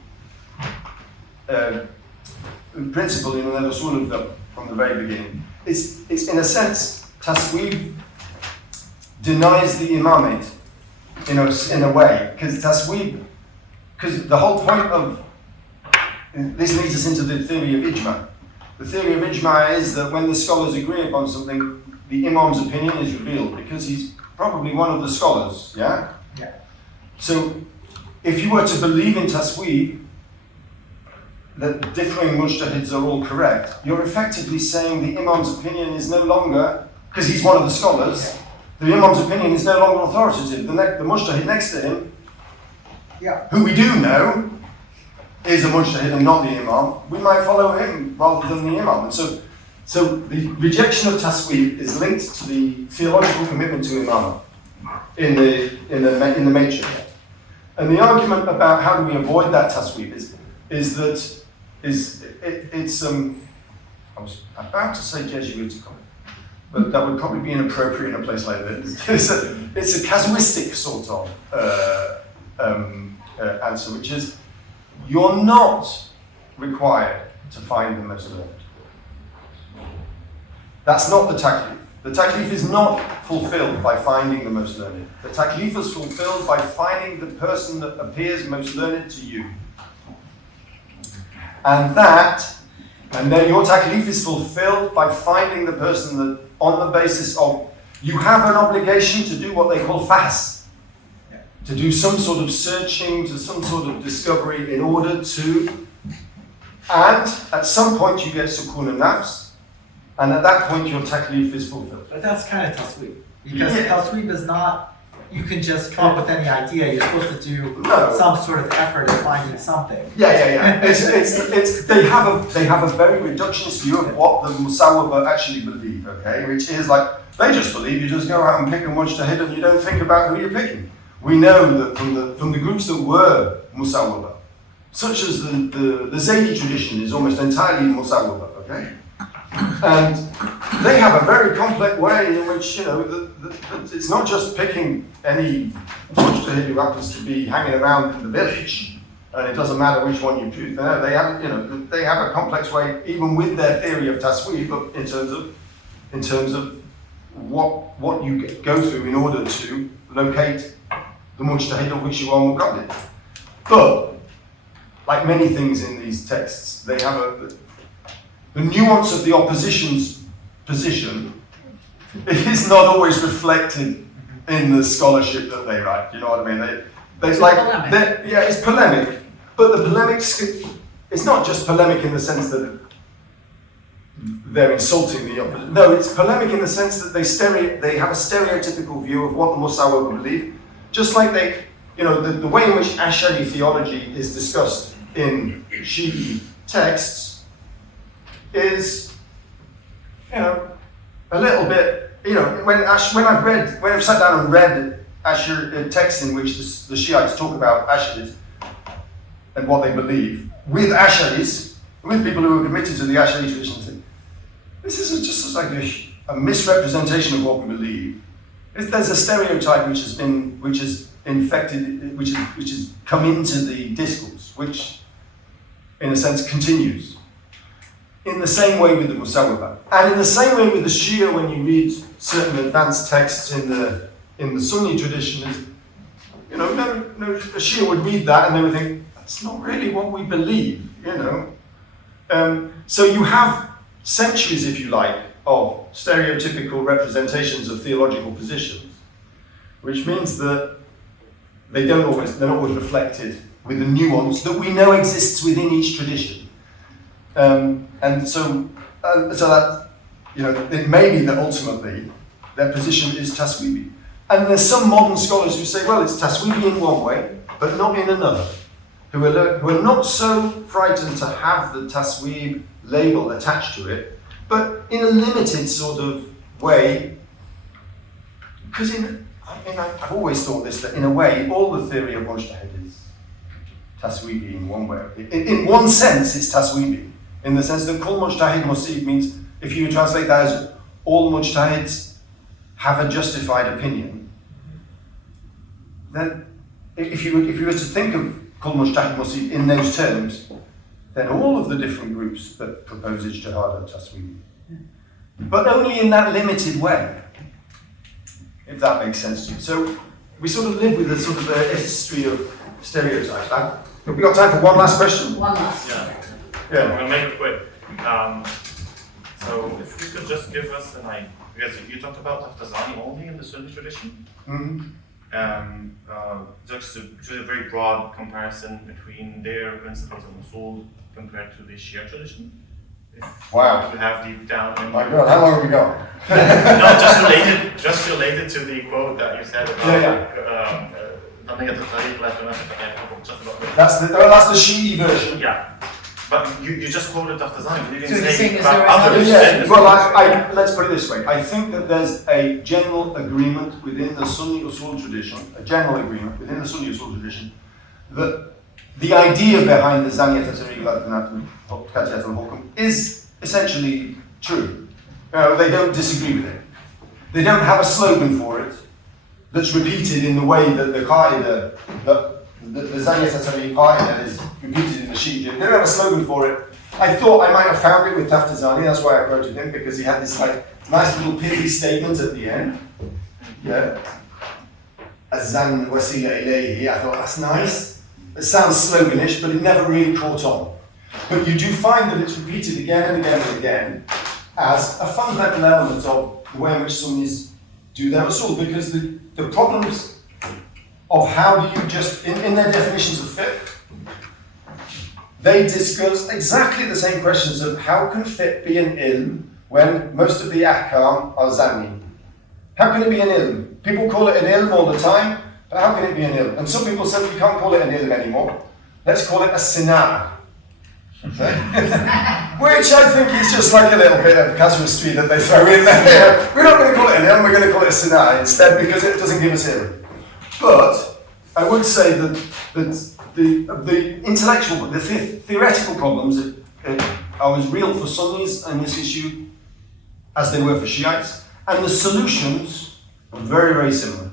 principle in the uṣūl of them from the very beginning. It's in a sense, tasweeb denies the imamate in a way, because the whole point of this leads us into the theory of ijma. The theory of ijma is that when the scholars agree upon something, the imam's opinion is revealed because he's probably one of the scholars, yeah? Yeah. So if you were to believe in tasweeb, that differing mujtahids are all correct, you're effectively saying the imam's opinion is no longer, because he's one of the scholars, the imam's opinion is no longer authoritative. The mujtahid next to him, Yeah. who we do know is a mujtahid and not the imam, we might follow him rather than the imam. And so the rejection of tasweeb is linked to the theological commitment to imam in the matrix. And the argument about how do we avoid that tasweeb I was about to say Jesuitical, but that would probably be inappropriate in a place like this. It's a casuistic sort of answer, which is you're not required to find the most learned. That's not the taklif. The taklif is not fulfilled by finding the most learned. The taklif is fulfilled by finding the person that appears most learned to you. And then your taklif is fulfilled by finding the person that, on the basis of, you have an obligation to do what they call fahs, to do some sort of searching, to some sort of discovery in order to, and at some point you get sukun al-nafs, and at that point your taklif is fulfilled. But that's kind of tasweeb. Because Yeah. tasweeb is not, you can just come up with any idea. You're supposed to do No. some sort of effort in finding something. Yeah. They have a very reductionist view of what the musawwaba actually believe, okay? Which is like, they just believe you just go out and pick a mujtahid and you don't think about who you're picking. We know that from the groups that were musawwaba, such as the Zaydi tradition is almost entirely musawwaba, okay? And they have a very complex way in which, it's not just picking any mujtahid who happens to be hanging around in the village, and it doesn't matter which one you choose. No, they have a complex way, even with their theory of tasweeb, in terms of what you go through in order to locate the mujtahid of which you are muqaddid. But like many things in these texts, they have the nuance of the opposition's position is not always reflected in the scholarship that they write. You know what I mean? It's polemic, but the polemic, it's not just polemic in the sense that they're insulting the opposition. No, it's polemic in the sense that they have a stereotypical view of what the Musawwab believe, just like the way in which Ash'ari theology is discussed in Shīʿī texts is, a little bit, when I've sat down and read texts in which the Shiites talk about Ash'aris and what they believe, with Ash'aris, with people who are committed to the Ash'ari tradition, this is just like a misrepresentation of what we believe. There's a stereotype which has infected, which has come into the discourse, which, in a sense, continues. In the same way with the Musawwaba. And in the same way with the Shia, when you read certain advanced texts in the Sunni tradition, the Shia would read that and they would think, that's not really what we believe. you know. So you have centuries, if you like, of stereotypical representations of theological positions, which means that they're not always reflected with the nuance that we know exists within each tradition. And so that, you know, it may be that ultimately their position is tasweebi. And there's some modern scholars who say, well, it's tasweebi in one way, but not in another, who are not so frightened to have the tasweeb label attached to it, but in a limited sort of way, because I've always thought this, that in a way, all the theory of mujtahid is tasweebi in one way. In one sense, it's tasweebi, in the sense that kul mujtahid musib means, if you translate that as all mujtahids have a justified opinion, then if you were to think of kul mujtahid musib in those terms, then all of the different groups that propose ijtihad are tasweebi. But only in that limited way, if that makes sense to you. So we sort of live with a sort of a history of stereotypes. Have we got time for one last question? One last. Yeah. I'm gonna make it quick. So if you could just give us an idea, because you talked about Taftazani only in the Sunni tradition. Just to do a very broad comparison between their principles and uṣūl compared to the Shia tradition. Wow. You have deep down. Oh my God, how long have we got? No, just related to the quote that you said about ẓanniyyat al-ṭarīq la tunāfī, just about That's the Shīʿī version. Yeah. But you just quoted Taftazani, you didn't So you're saying say is about there others. Yeah, well, let's put it this way. I think that there's a general agreement within the Sunni uṣūl tradition, that the idea behind the ẓanniyyat al-ḥukm is essentially true. They don't disagree with it. They don't have a slogan for it that's repeated in the way that the qaida, the ẓanniyyat al-ḥukm is repeated in the Shīʿī. They don't have a slogan for it. I thought I might have found it with Taftazani, that's why I quoted him, because he had this like nice little pithy statement at the end. Yeah. Azan wasila ilayhi. I thought that's nice. It sounds sloganish, but it never really caught on. But you do find that it's repeated again and again and again as a fundamental element of the way in which Sunnis do their uṣūl, because the problems of how do you just, in their definitions of fiqh, they discuss exactly the same questions of how can fiqh be an ilm when most of the ahkam are zanni. How can it be an ilm? People call it an ilm all the time, but how can it be an ilm? And some people say we can't call it an ilm anymore. Let's call it a sinā. Which I think is just like a little bit of casuistry that they throw in there. We're not going to call it an ilm, we're going to call it a sinā instead because it doesn't give us ilm. But I would say that the intellectual, the theoretical problems are as real for Sunnis on this issue as they were for Shiites, and the solutions are very, very similar.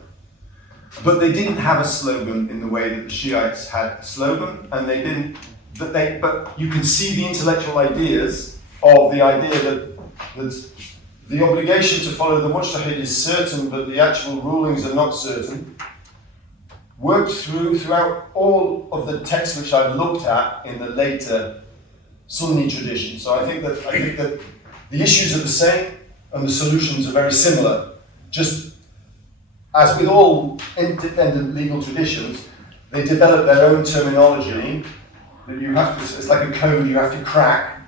But they didn't have a slogan in the way that the Shiites had a slogan, and they didn't. But you can see the intellectual ideas of the idea that the obligation to follow the mujtahid is certain, but the actual rulings are not certain. Worked throughout all of the texts which I've looked at in the later Sunni tradition. So I think that the issues are the same and the solutions are very similar. Just as with all independent legal traditions, they develop their own terminology that you have to, it's like a code you have to crack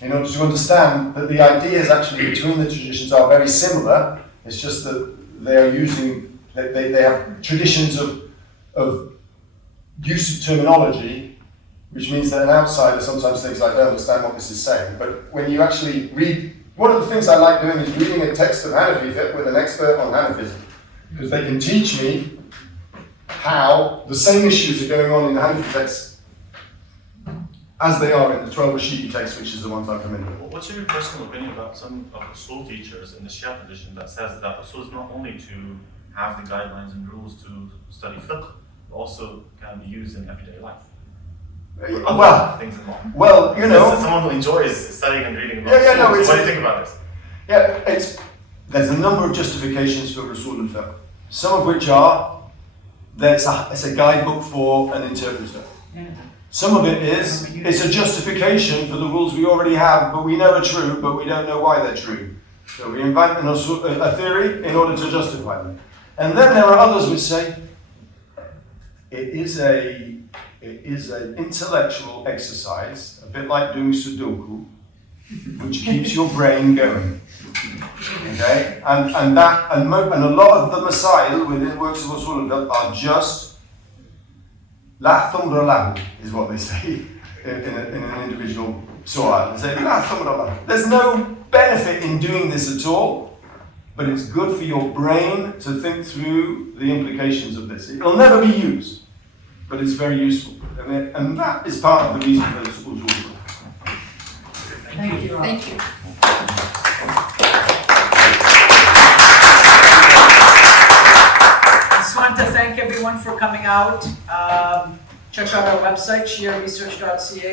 in order to understand that the ideas actually between the traditions are very similar. It's just that they are using, they have traditions of use of terminology, which means that an outsider sometimes thinks, I don't understand what this is saying. But when you actually read, one of the things I like doing is reading a text of Hanafi fiqh with an expert on Hanafism, because they can teach me how the same issues are going on in the Hanafi text as they are in the 12 Shīʿī text, which is the ones I'm familiar with. What's your personal opinion about some of the uṣūl teachers in the Shia tradition that says that uṣūl is not only to have the guidelines and rules to study fiqh, but also can be used in everyday life? Things involved. Well, you know, as someone who enjoys studying and reading about no, what do you think about this? Yeah, there's a number of justifications for uṣūl and fiqh. Some of which are that it's a guidebook for an interpreter. Some of it is, it's a justification for the rules we already have, but we know are true, but we don't know why they're true. So we invent a theory in order to justify them. And then there are others which say, it is an intellectual exercise, a bit like doing Sudoku, which keeps your brain going. Okay? And a lot of the masail within works of uṣūl are just La thumra lahu is what they say in an individual su'al. They say, La thumra lahu. There's no benefit in doing this at all, but it's good for your brain to think through the implications of this. It'll never be used, but it's very useful. And that is part of the reason for this uṣūl. Thank you. Thank you. I just want to thank everyone for coming out. Check out our website, shiaresearch.ca.